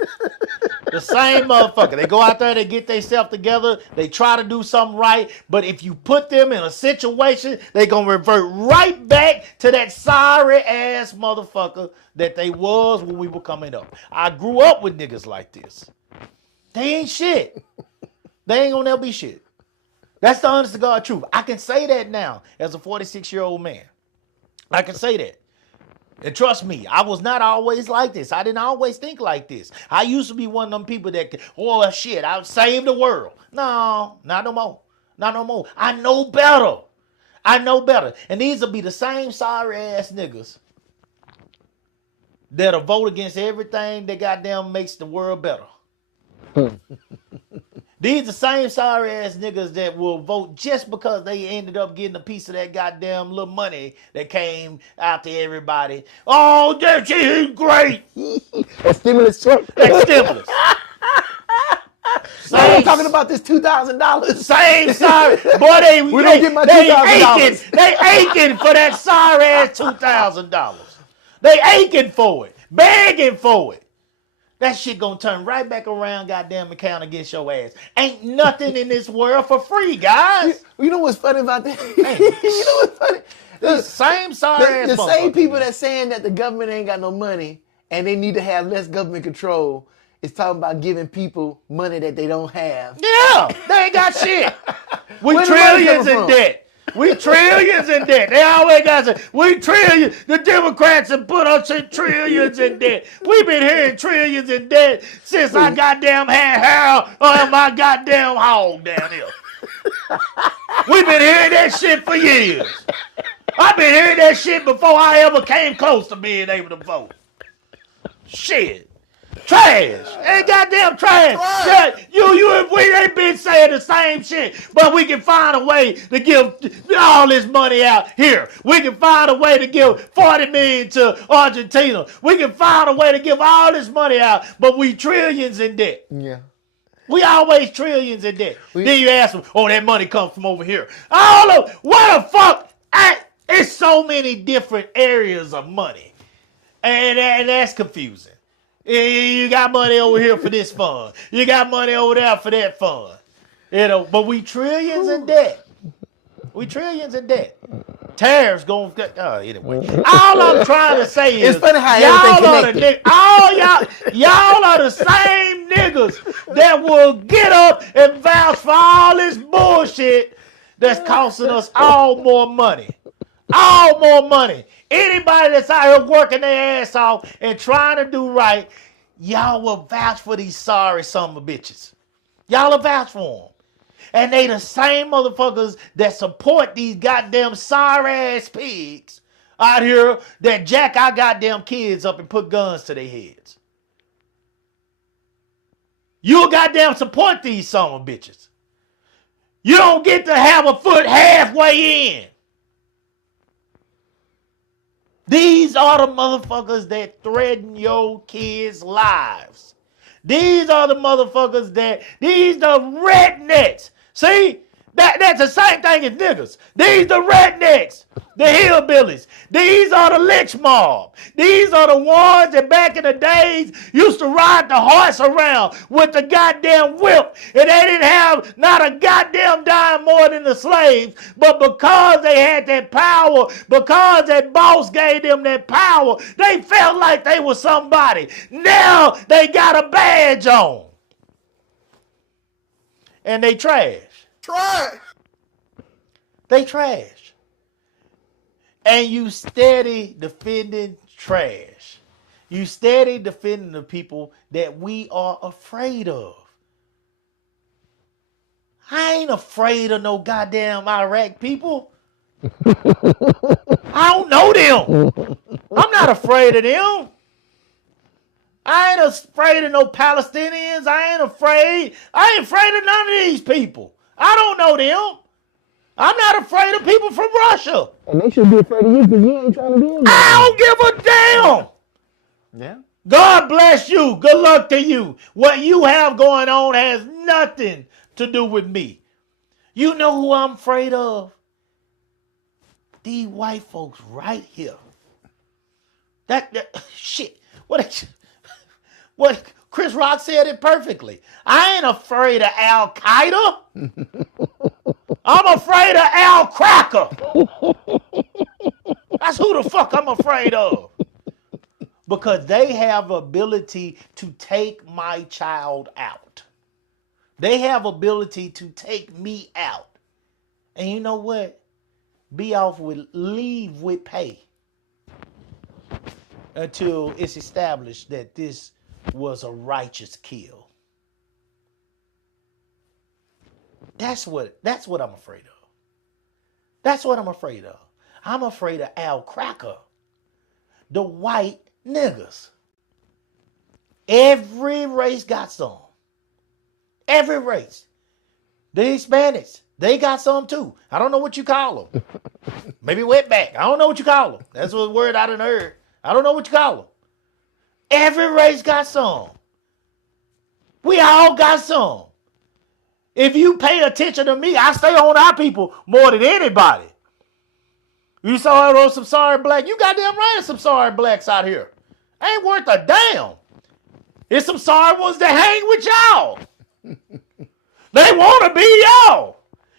The same motherfucker. They go out there, they get themselves together, they try to do something right, but if you put them in a situation, they gonna revert right back to that sorry ass motherfucker that they was when we were coming up. I grew up with niggas like this. They ain't shit. They ain't gonna never be shit. That's the honest to God truth. I can say that now as a 46-year-old man. I can say that. And trust me, I was not always like this. I didn't always think like this. I used to be one of them people that, oh shit, I would save the world. No, not no more. Not no more. I know better. I know better. And these will be the same sorry ass niggas that'll vote against everything that goddamn makes the world better. These the same sorry ass niggas that will vote just because they ended up getting a piece of that goddamn little money that came out to everybody. Oh, that shit is great. That stimulus check. That stimulus. I'm talking about this $2,000. Same sorry. Boy, we don't get my $2,000. They aching for that sorry ass $2,000. They aching for it. Begging for it. That shit gonna turn right back around, goddamn, and count against your ass. Ain't nothing in this world for free, guys. You know what's funny about that? You know what's funny? The same sorry ass the same people that's saying that the government ain't got no money and they need to have less government control is talking about giving people money that they don't have. Yeah, they ain't got shit. We trillions in debt. We trillions in debt. They always got to say, we trillions. The Democrats have put us in trillions in debt. We've been hearing trillions in debt since I goddamn had hair on my goddamn hog down here. We've been hearing that shit for years. I've been hearing that shit before I ever came close to being able to vote. Shit. Trash. Ain't goddamn trash. Right. We ain't been saying the same shit, but we can find a way to give all this money out here. We can find a way to give $40 million to Argentina. We can find a way to give all this money out, but we trillions in debt. Yeah. We always trillions in debt. Then you ask them, oh, that money comes from over here. All of what the fuck? It's so many different areas of money, and that's confusing. You got money over here for this fund. You got money over there for that fund. You know, but we trillions in debt. We trillions in debt. Tariffs going anyway. All I'm trying to say is it's funny how everything connected. Y'all are the same niggas that will get up and vouch for all this bullshit that's costing us all more money. All more money. Anybody that's out here working their ass off and trying to do right, y'all will vouch for these sorry son of bitches. Y'all will vouch for them. And they the same motherfuckers that support these goddamn sorry ass pigs out here that jack our goddamn kids up and put guns to their heads. You'll goddamn support these son of bitches. You don't get to have a foot halfway in. These are the motherfuckers that threaten your kids' lives. These are the motherfuckers these the rednecks. See, that's the same thing as niggas. These the rednecks, the hillbillies. These are the lynch mob. These are the ones that back in the days used to ride the horse around with the goddamn whip. And they didn't have not a goddamn dime more than the slaves. But because they had that power, because that boss gave them that power, they felt like they were somebody. Now they got a badge on. And they trash. Try. They trash. And you steady defending trash. You steady defending the people that we are afraid of. I ain't afraid of no goddamn Iraq people. I don't know them. I'm not afraid of them. I ain't afraid of no Palestinians. I ain't afraid of none of these people. I don't know them. I'm not afraid of people from Russia. And they should be afraid of you because you ain't trying to do anything. I don't give a damn. Yeah. God bless you. Good luck to you. What you have going on has nothing to do with me. You know who I'm afraid of? These white folks right here. That shit. What Chris Rock said it perfectly. I ain't afraid of Al Qaeda. I'm afraid of Al Cracker. That's who the fuck I'm afraid of. Because they have ability to take my child out. They have ability to take me out. And you know what? Leave with pay. Until it's established that this was a righteous kill. That's what I'm afraid of. That's what I'm afraid of. I'm afraid of Al Cracker. The white niggas. Every race got some. Every race. The Hispanics, they got some too. I don't know what you call them. Maybe wetback. I don't know what you call them. That's a word I done heard. I don't know what you call them. Every race got some. We all got some. If you pay attention to me, I stay on our people more than anybody. You saw I wrote some sorry black. You goddamn right, some sorry blacks out here. Ain't worth a damn. It's some sorry ones that hang with y'all. They want to be y'all.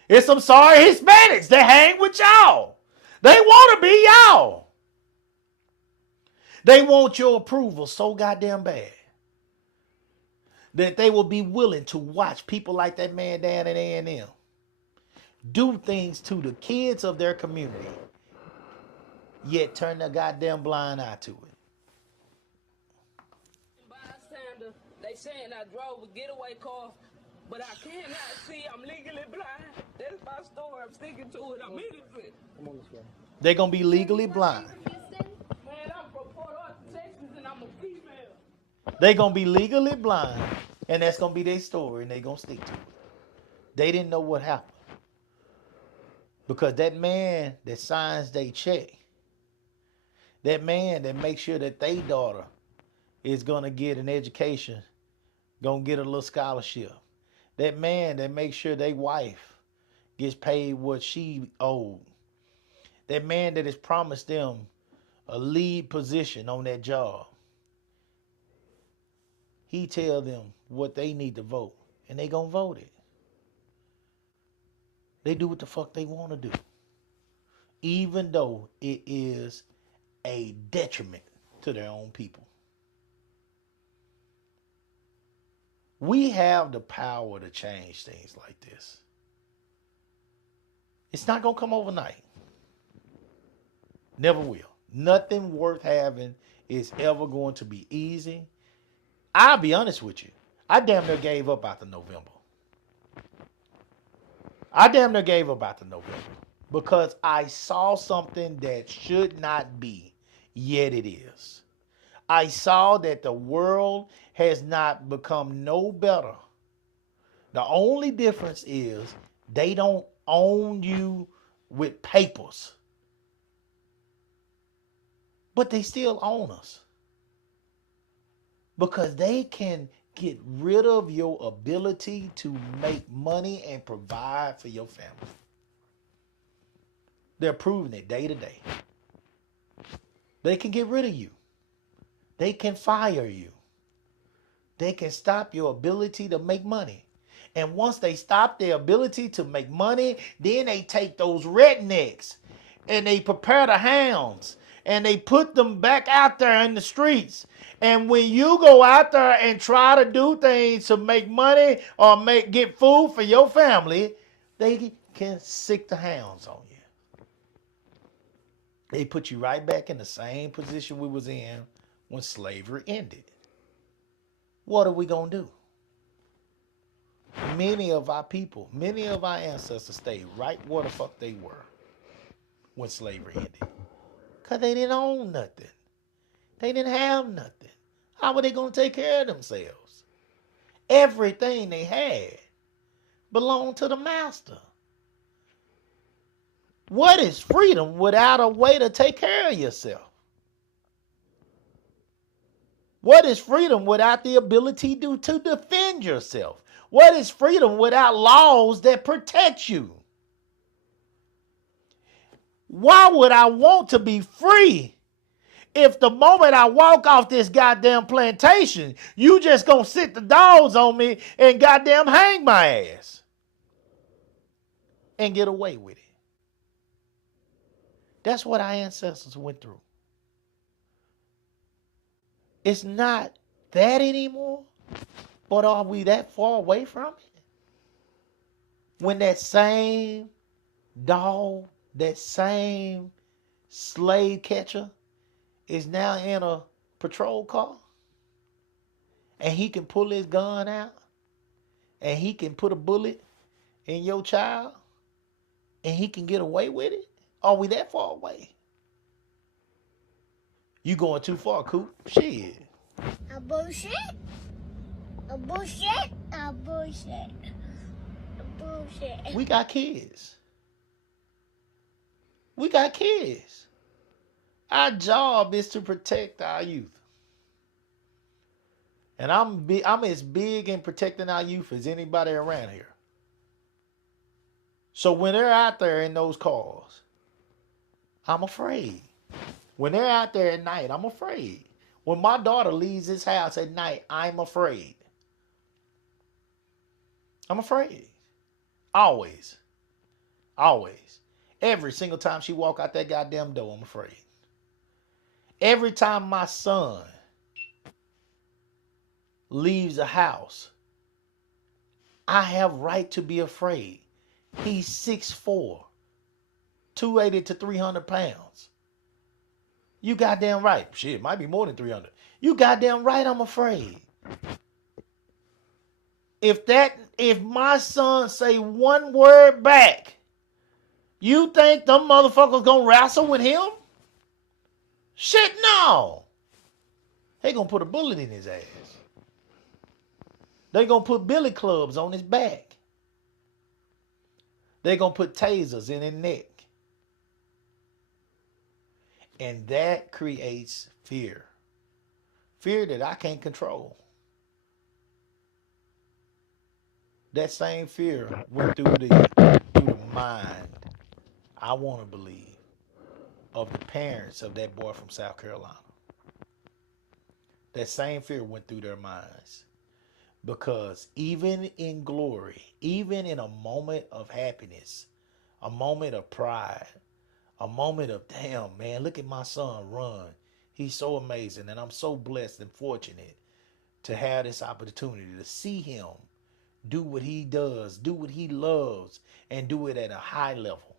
It's some sorry Hispanics that hang with y'all. They want to be y'all. They want your approval so goddamn bad that they will be willing to watch people like that man down at A&M do things to the kids of their community, yet turn their goddamn blind eye to it. Bystander, they saying I drove a getaway car, but I cannot see. I'm legally blind. That's my story. I'm sticking to it. I'm innocent. Come on this way. They're going to be legally blind. Man, I'm from Port Arthur, Texas, and I'm a female. They're going to be legally blind, and that's going to be their story, and they're going to stick to it. They didn't know what happened. Because that man that signs their check, that man that makes sure that their daughter is going to get an education, going to get a little scholarship, that man that makes sure their wife gets paid what she owed, that man that has promised them a lead position on that job, he tell them what they need to vote, and they gonna vote it. They do what the fuck they want to do, even though it is a detriment to their own people. We have the power to change things like this. It's not gonna come overnight. Never will. Nothing worth having is ever going to be easy. I'll be honest with you. I damn near gave up after November. Because I saw something that should not be, yet it is. I saw that the world has not become no better. The only difference is they don't own you with papers. But they still own us. Because they can get rid of your ability to make money and provide for your family. They're proving it day to day. They can get rid of you. They can fire you. They can stop your ability to make money. And once they stop their ability to make money, then they take those rednecks and they prepare the hounds and they put them back out there in the streets. And when you go out there and try to do things to make money or get food for your family, they can sick the hounds on you. They put you right back in the same position we was in when slavery ended. What are we going to do? Many of our people, many of our ancestors stayed right where the fuck they were when slavery ended. Because they didn't own nothing. They didn't have nothing. How were they going to take care of themselves? Everything they had belonged to the master. What is freedom without a way to take care of yourself? What is freedom without the ability to defend yourself? What is freedom without laws that protect you? Why would I want to be free if the moment I walk off this goddamn plantation, you just gonna sit the dogs on me and goddamn hang my ass and get away with it? That's what our ancestors went through. It's not that anymore, but are we that far away from it? When that same dog, that same slave catcher is now in a patrol car and he can pull his gun out and he can put a bullet in your child and he can get away with it? Are we that far away? You going too far, Coop. Shit. A bullshit. A bullshit. A bullshit. A bullshit. We got kids. We got kids. Our job is to protect our youth. And I'm as big in protecting our youth as anybody around here. So when they're out there in those cars, I'm afraid. When they're out there at night, I'm afraid. When my daughter leaves this house at night, I'm afraid. I'm afraid. Always. Always. Every single time she walk out that goddamn door, I'm afraid. Every time my son leaves the house, I have right to be afraid. He's 6'4", 280 to 300 pounds. You goddamn right. Shit, it might be more than 300. You goddamn right, I'm afraid. If my son say one word back, you think them motherfuckers gonna wrestle with him? Shit, no. They gonna put a bullet in his ass. They gonna put billy clubs on his back. They gonna put tasers in his neck. And that creates fear. Fear that I can't control. That same fear went through the mind, I want to believe, of the parents of that boy from South Carolina. That same fear went through their minds. Because even in glory, even in a moment of happiness, a moment of pride, a moment of, damn, man, look at my son run. He's so amazing. And I'm so blessed and fortunate to have this opportunity to see him do what he does, do what he loves, and do it at a high level.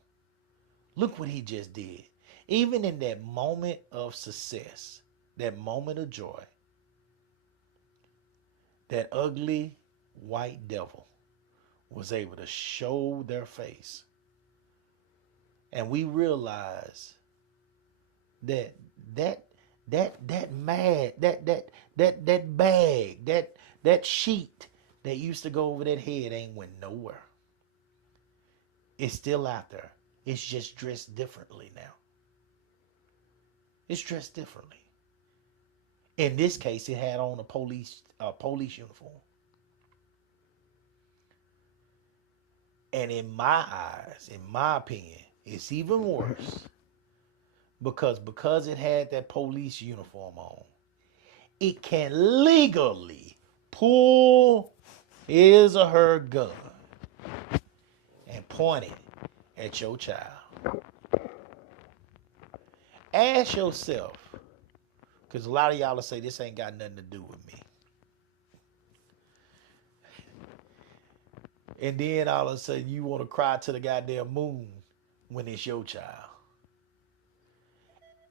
Look what he just did. Even in that moment of success, that moment of joy, that ugly white devil was able to show their face. And we realize that bag, that sheet that used to go over that head ain't went nowhere. It's still out there. It's just dressed differently now. It's dressed differently. In this case, it had on a police uniform. And in my eyes, in my opinion, it's even worse because it had that police uniform on. It can legally pull his or her gun and point it at your child. Ask yourself, because a lot of y'all will say this ain't got nothing to do with me. And then all of a sudden you want to cry to the goddamn moon when it's your child.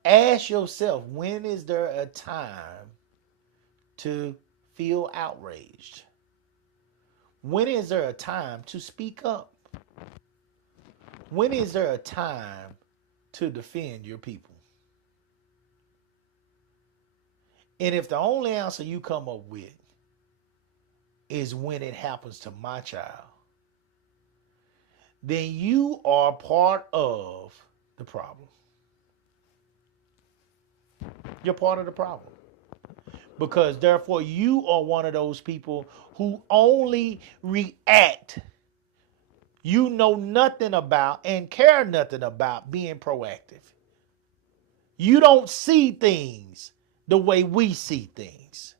Ask yourself, when is there a time to feel outraged? When is there a time to speak up? When is there a time to defend your people? And if the only answer you come up with is when it happens to my child, then you are part of the problem. You're part of the problem. Because therefore you are one of those people who only react. You know nothing about and care nothing about being proactive. You don't see things the way we see things.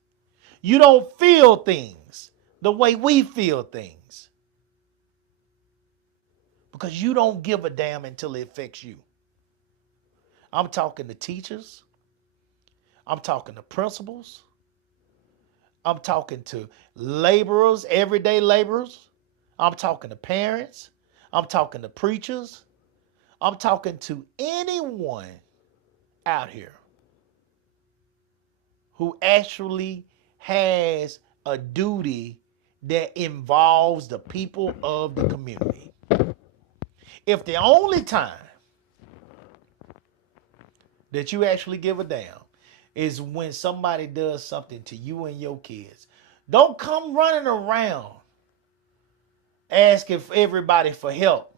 You don't feel things the way we feel things. Because you don't give a damn until it affects you. I'm talking to teachers. I'm talking to principals. I'm talking to laborers, everyday laborers. I'm talking to parents. I'm talking to preachers. I'm talking to anyone out here who actually has a duty that involves the people of the community. If the only time that you actually give a damn is when somebody does something to you and your kids, don't come running around asking for everybody for help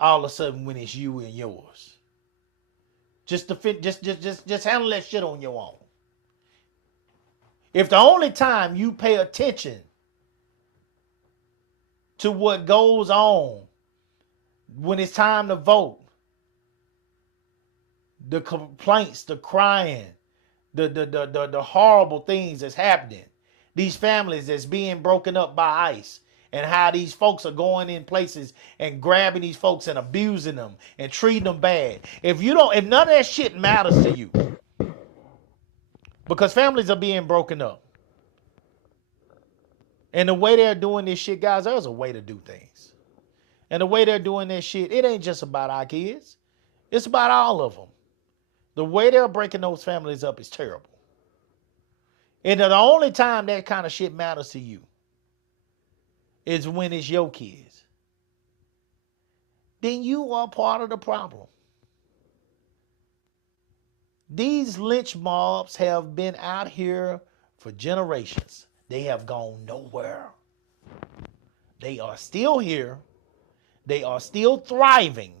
all of a sudden when it's you and yours. Just handle that shit on your own. If the only time you pay attention to what goes on when it's time to vote, the complaints, the crying, the horrible things that's happening, these families that's being broken up by ICE, and how these folks are going in places and grabbing these folks and abusing them and treating them bad. If none of that shit matters to you, because families are being broken up, and the way they're doing this shit, guys, there's a way to do things. And the way they're doing this shit, it ain't just about our kids. It's about all of them. The way they're breaking those families up is terrible. And the only time that kind of shit matters to you is when it's your kids. Then you are part of the problem. These lynch mobs have been out here for generations. They have gone nowhere. They are still here. They are still thriving.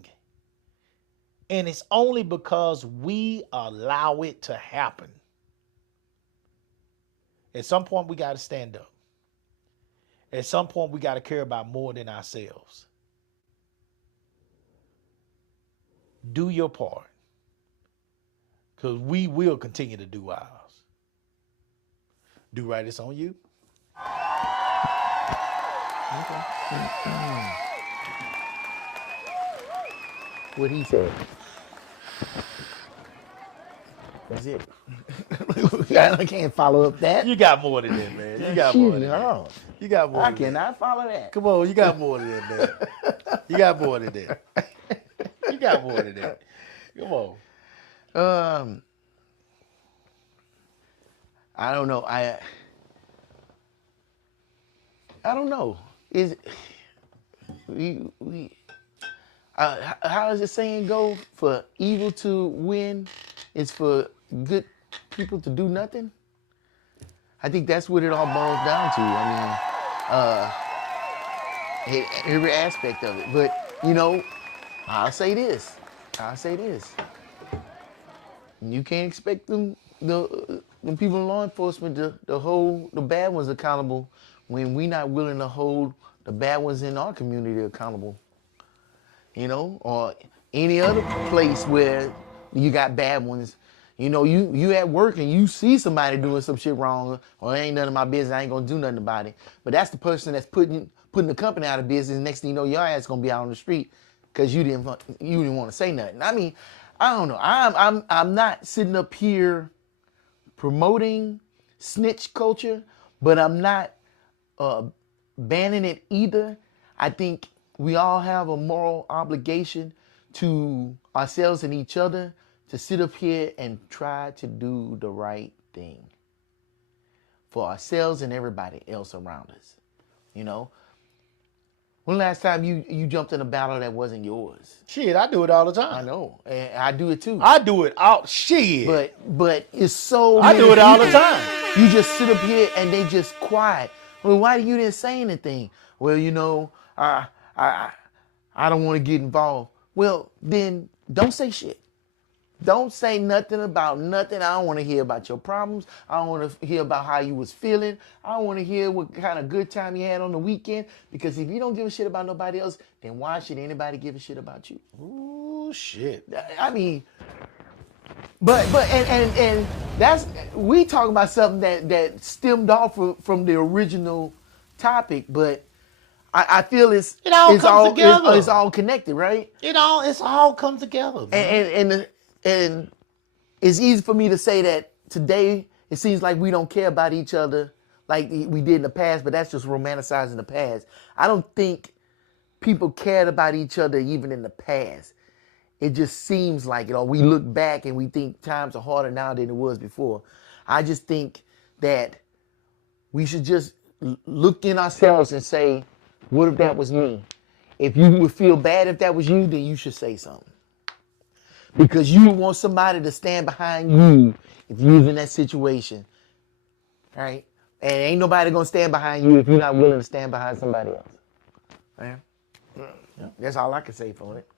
And it's only because we allow it to happen. At some point, we got to stand up. At some point, we got to care about more than ourselves. Do your part. Because we will continue to do ours. Do right, it's on you. Okay. What he said. That's it. I can't follow up that. You got more than that, man. You got more than that. No. You got more I than that. cannot follow that. Come on, you got more than that, man. You got more than that. You got more than that. Come on. I don't know. I don't know. How does the saying go? For evil to win, it's for good people to do nothing. I think that's what it all boils down to. I mean, every aspect of it. But I'll say this. You can't expect them the people in law enforcement to hold the bad ones accountable when we not willing to hold the bad ones in our community accountable. You know, or any other place where you got bad ones. You know, you at work and you see somebody doing some shit wrong, or it ain't none of my business, I ain't gonna do nothing about it. But that's the person that's putting the company out of business. Next thing you know, your ass gonna be out on the street because you didn't want to say nothing. I mean, I don't know. I'm not sitting up here promoting snitch culture, but I'm not banning it either. I think we all have a moral obligation to ourselves and each other to sit up here and try to do the right thing for ourselves and everybody else around us. You know, when last time you jumped in a battle that wasn't yours? Shit, I do it all the time. I know, and I do it too. I do it all. Shit. But it's so. I do it all the people. time. You just sit up here and they just quiet. Well, why you didn't say anything? Well, you know, I don't want to get involved. Well, then don't say shit. Don't say nothing about nothing. I don't want to hear about your problems. I don't want to hear about how you was feeling. I don't want to hear what kind of good time you had on the weekend. Because if you don't give a shit about nobody else, then why should anybody give a shit about you? Ooh, shit. I mean, but that's, we talking about something that stemmed off from the original topic, but I feel it's all connected, right? It's all come together, man. And it's easy for me to say that today it seems like we don't care about each other like we did in the past, but that's just romanticizing the past. I don't think people cared about each other even in the past. It just seems like it, or we look back and we think times are harder now than it was before. I just think that we should just look in ourselves and say, what if that was me? If you would feel bad if that was you, then you should say something. Because you want somebody to stand behind you if you're in that situation. Right? And ain't nobody gonna stand behind you if you're not willing to stand behind somebody else. Right? Yeah. That's all I can say for it.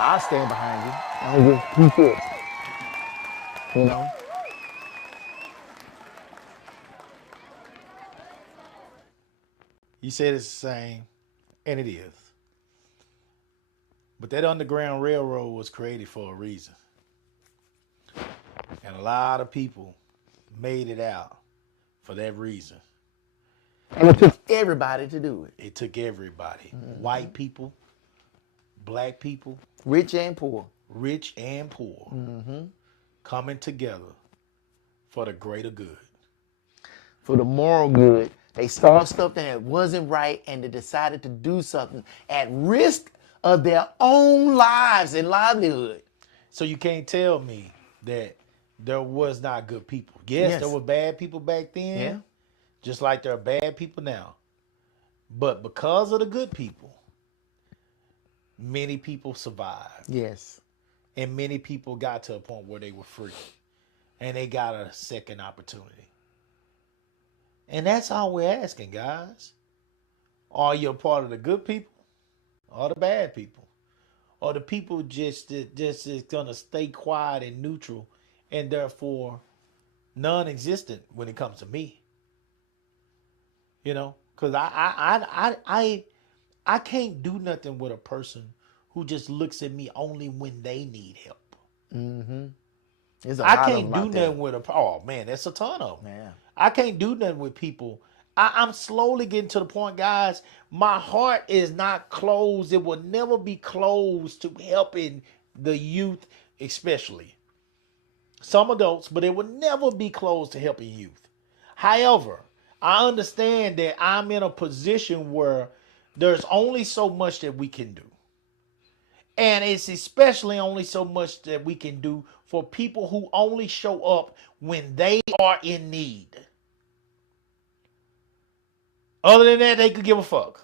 I'll stand behind you. I don't give 2 shits. You know? You said it's the same, and it is. But that Underground Railroad was created for a reason. And a lot of people made it out for that reason. And it took everybody to do it. It took everybody. Mm-hmm. White people, black people. Rich and poor. Rich and poor. Mm-hmm. Coming together for the greater good. For the moral good. They saw stuff that wasn't right and they decided to do something at risk of their own lives and livelihood. So you can't tell me that there was not good people. Yes, there were bad people back then. Yeah. Just like there are bad people now. But because of the good people, many people survived. Yes. And many people got to a point where they were free. And they got a second opportunity. And that's all we're asking, guys. Are you a part of the good people or the bad people? Or the people just is going to stay quiet and neutral and therefore non-existent when it comes to me? You know, because I can't do nothing with a person who just looks at me only when they need help. Mm-hmm. I can't do nothing with oh man, that's a ton of them. Yeah. I can't do nothing with people. I'm slowly getting to the point, guys. My heart is not closed. It will never be closed to helping the youth, especially some adults, but it will never be closed to helping youth. However, I understand that I'm in a position where there's only so much that we can do. And it's especially only so much that we can do for people who only show up when they are in need. Other than that, they could give a fuck.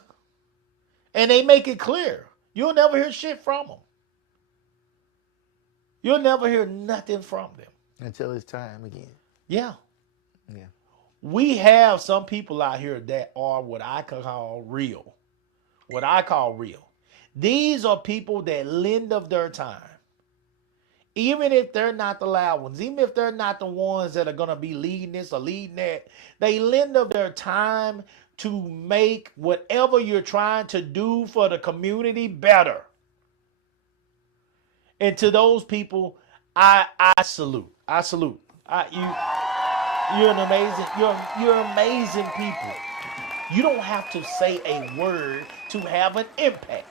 And they make it clear. You'll never hear shit from them. You'll never hear nothing from them. Until it's time again. Yeah. Yeah. We have some people out here that are what I call real. What I call real. These are people that lend of their time Even if they're not the loud ones, even if they're not the ones that are going to be leading this or leading that, they lend up their time to make whatever you're trying to do for the community better. And to those people, I salute. I salute. You're an amazing, you're amazing people. You don't have to say a word to have an impact.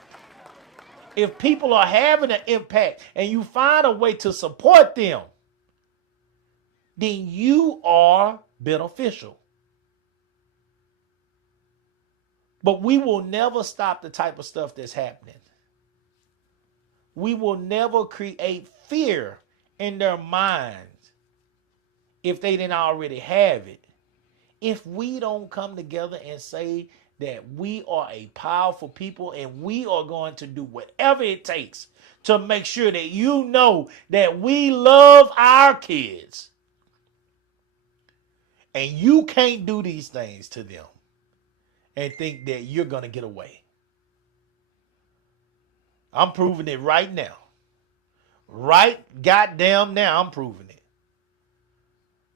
If people are having an impact and you find a way to support them, then you are beneficial. But we will never stop the type of stuff that's happening. We will never create fear in their minds if they didn't already have it. If we don't come together and say that we are a powerful people and we are going to do whatever it takes to make sure that you know that we love our kids. And you can't do these things to them and think that you're going to get away. I'm proving it right now. Right goddamn now, I'm proving it.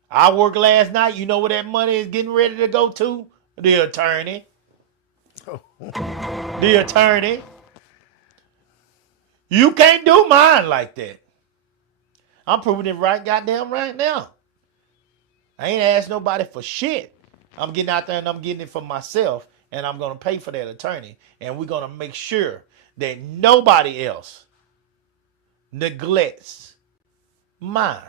I worked last night. You know where that money is getting ready to go to? The attorney. The attorney. You can't do mine like that. I'm proving it right goddamn right now. I ain't asked nobody for shit. I'm getting out there and I'm getting it for myself, and I'm going to pay for that attorney, and we're going to make sure that nobody else neglects mine.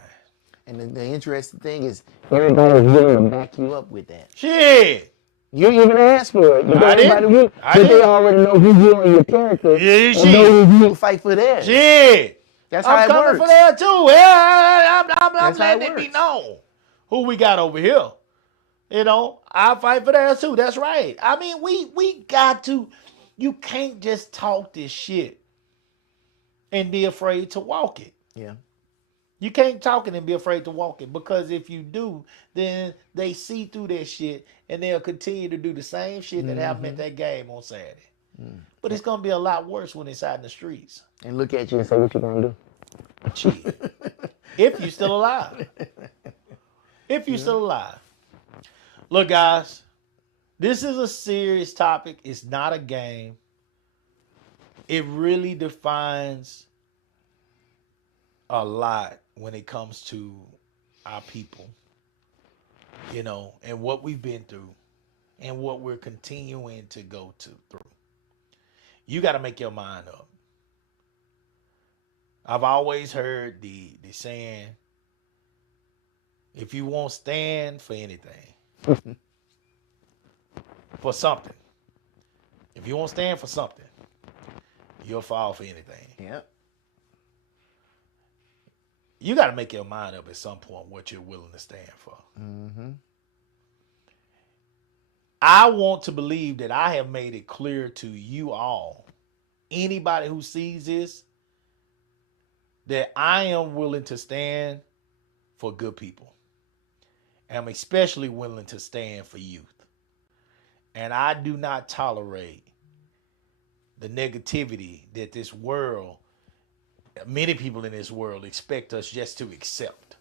And the interesting thing is, everybody's willing to back you up with that. Shit. You even asked for it. But I everybody didn't. will. I But they didn't. already know who you and your character. Yeah, and shit. know who you fight for that. Shit. That's how I'm it coming works. for that too. Yeah, I'm That's how it letting it be works. known who we got over here. You know, I fight for that too. That's right. I mean, we got to. You can't just talk this shit and be afraid to walk it. Yeah. You can't talk it and be afraid to walk it, because if you do, then they see through that shit and they'll continue to do the same shit that happened at that game on Saturday. But it's gonna be a lot worse when it's out in the streets. And look at you and say what you gonna do. Shit. If you're still alive. If you're still alive. Look, guys, this is a serious topic. It's not a game. It really defines a lot when it comes to our people, you know, and what we've been through and what we're continuing to go through. You got to make your mind up. I've always heard the saying, if you won't stand for anything, for something, if you won't stand for something, you'll fall for anything. Yep. You got to make your mind up at some point what you're willing to stand for. Mm-hmm. I want to believe that I have made it clear to you all, anybody who sees this, that I am willing to stand for good people. I'm especially willing to stand for youth. And I do not tolerate the negativity that this world, many people in this world, expect us just to accept.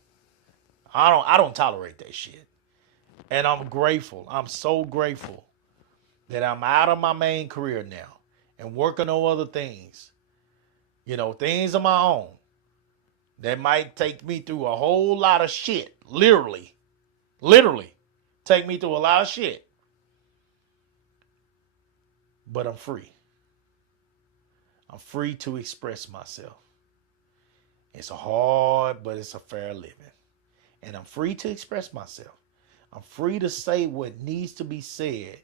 I don't tolerate that shit. And I'm grateful. I'm so grateful that I'm out of my main career now and working on other things. You know, things of my own that might take me through a whole lot of shit. Literally take me through a lot of shit. But I'm free. I'm free to express myself. It's hard, but it's a fair living. And I'm free to express myself. I'm free to say what needs to be said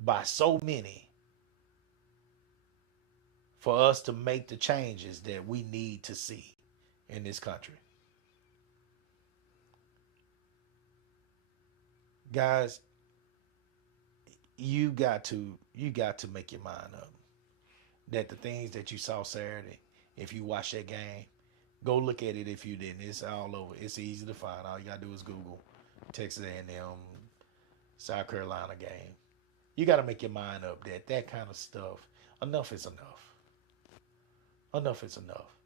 by so many for us to make the changes that we need to see in this country. Guys, you got to make your mind up that the things that you saw Saturday, if you watch that game, go look at it if you didn't. It's all over. It's easy to find. All you got to do is Google Texas A&M, South Carolina game. You got to make your mind up that that kind of stuff, enough is enough. Enough is enough.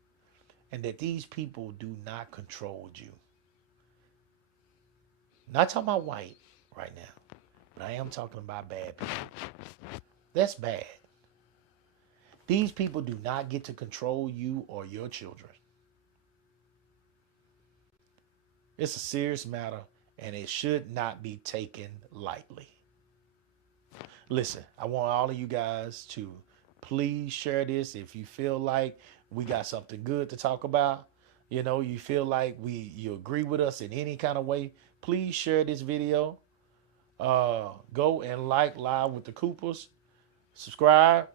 and that these people do not control you. Not talking about white right now, but I am talking about bad people. That's bad. These people do not get to control you or your children. It's a serious matter, and it should not be taken lightly. Listen, I want all of you guys to please share this if you feel like we got something good to talk about. You know, you feel like you agree with us in any kind of way. Please share this video. Go and like Live with the Coopers. Subscribe.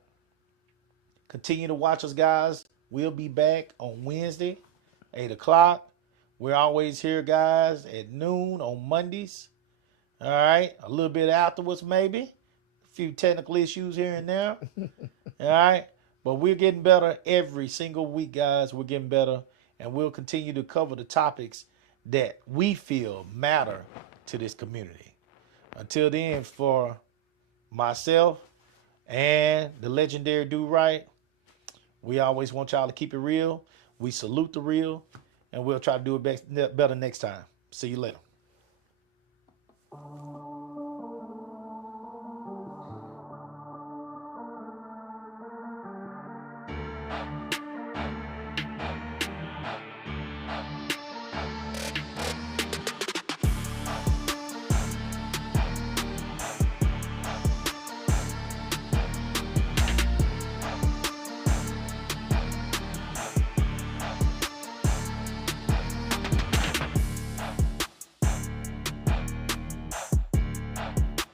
Continue to watch us, guys. We'll be back on Wednesday, 8 o'clock. We're always here, guys, at noon on Mondays. All right. A little bit afterwards, maybe. A few technical issues here and there. All right. But we're getting better every single week, guys. We're getting better. And we'll continue to cover the topics that we feel matter to this community. Until then, for myself and the legendary Do Right, we always want y'all to keep it real. We salute the real. And we'll try to do it better next time. See you later.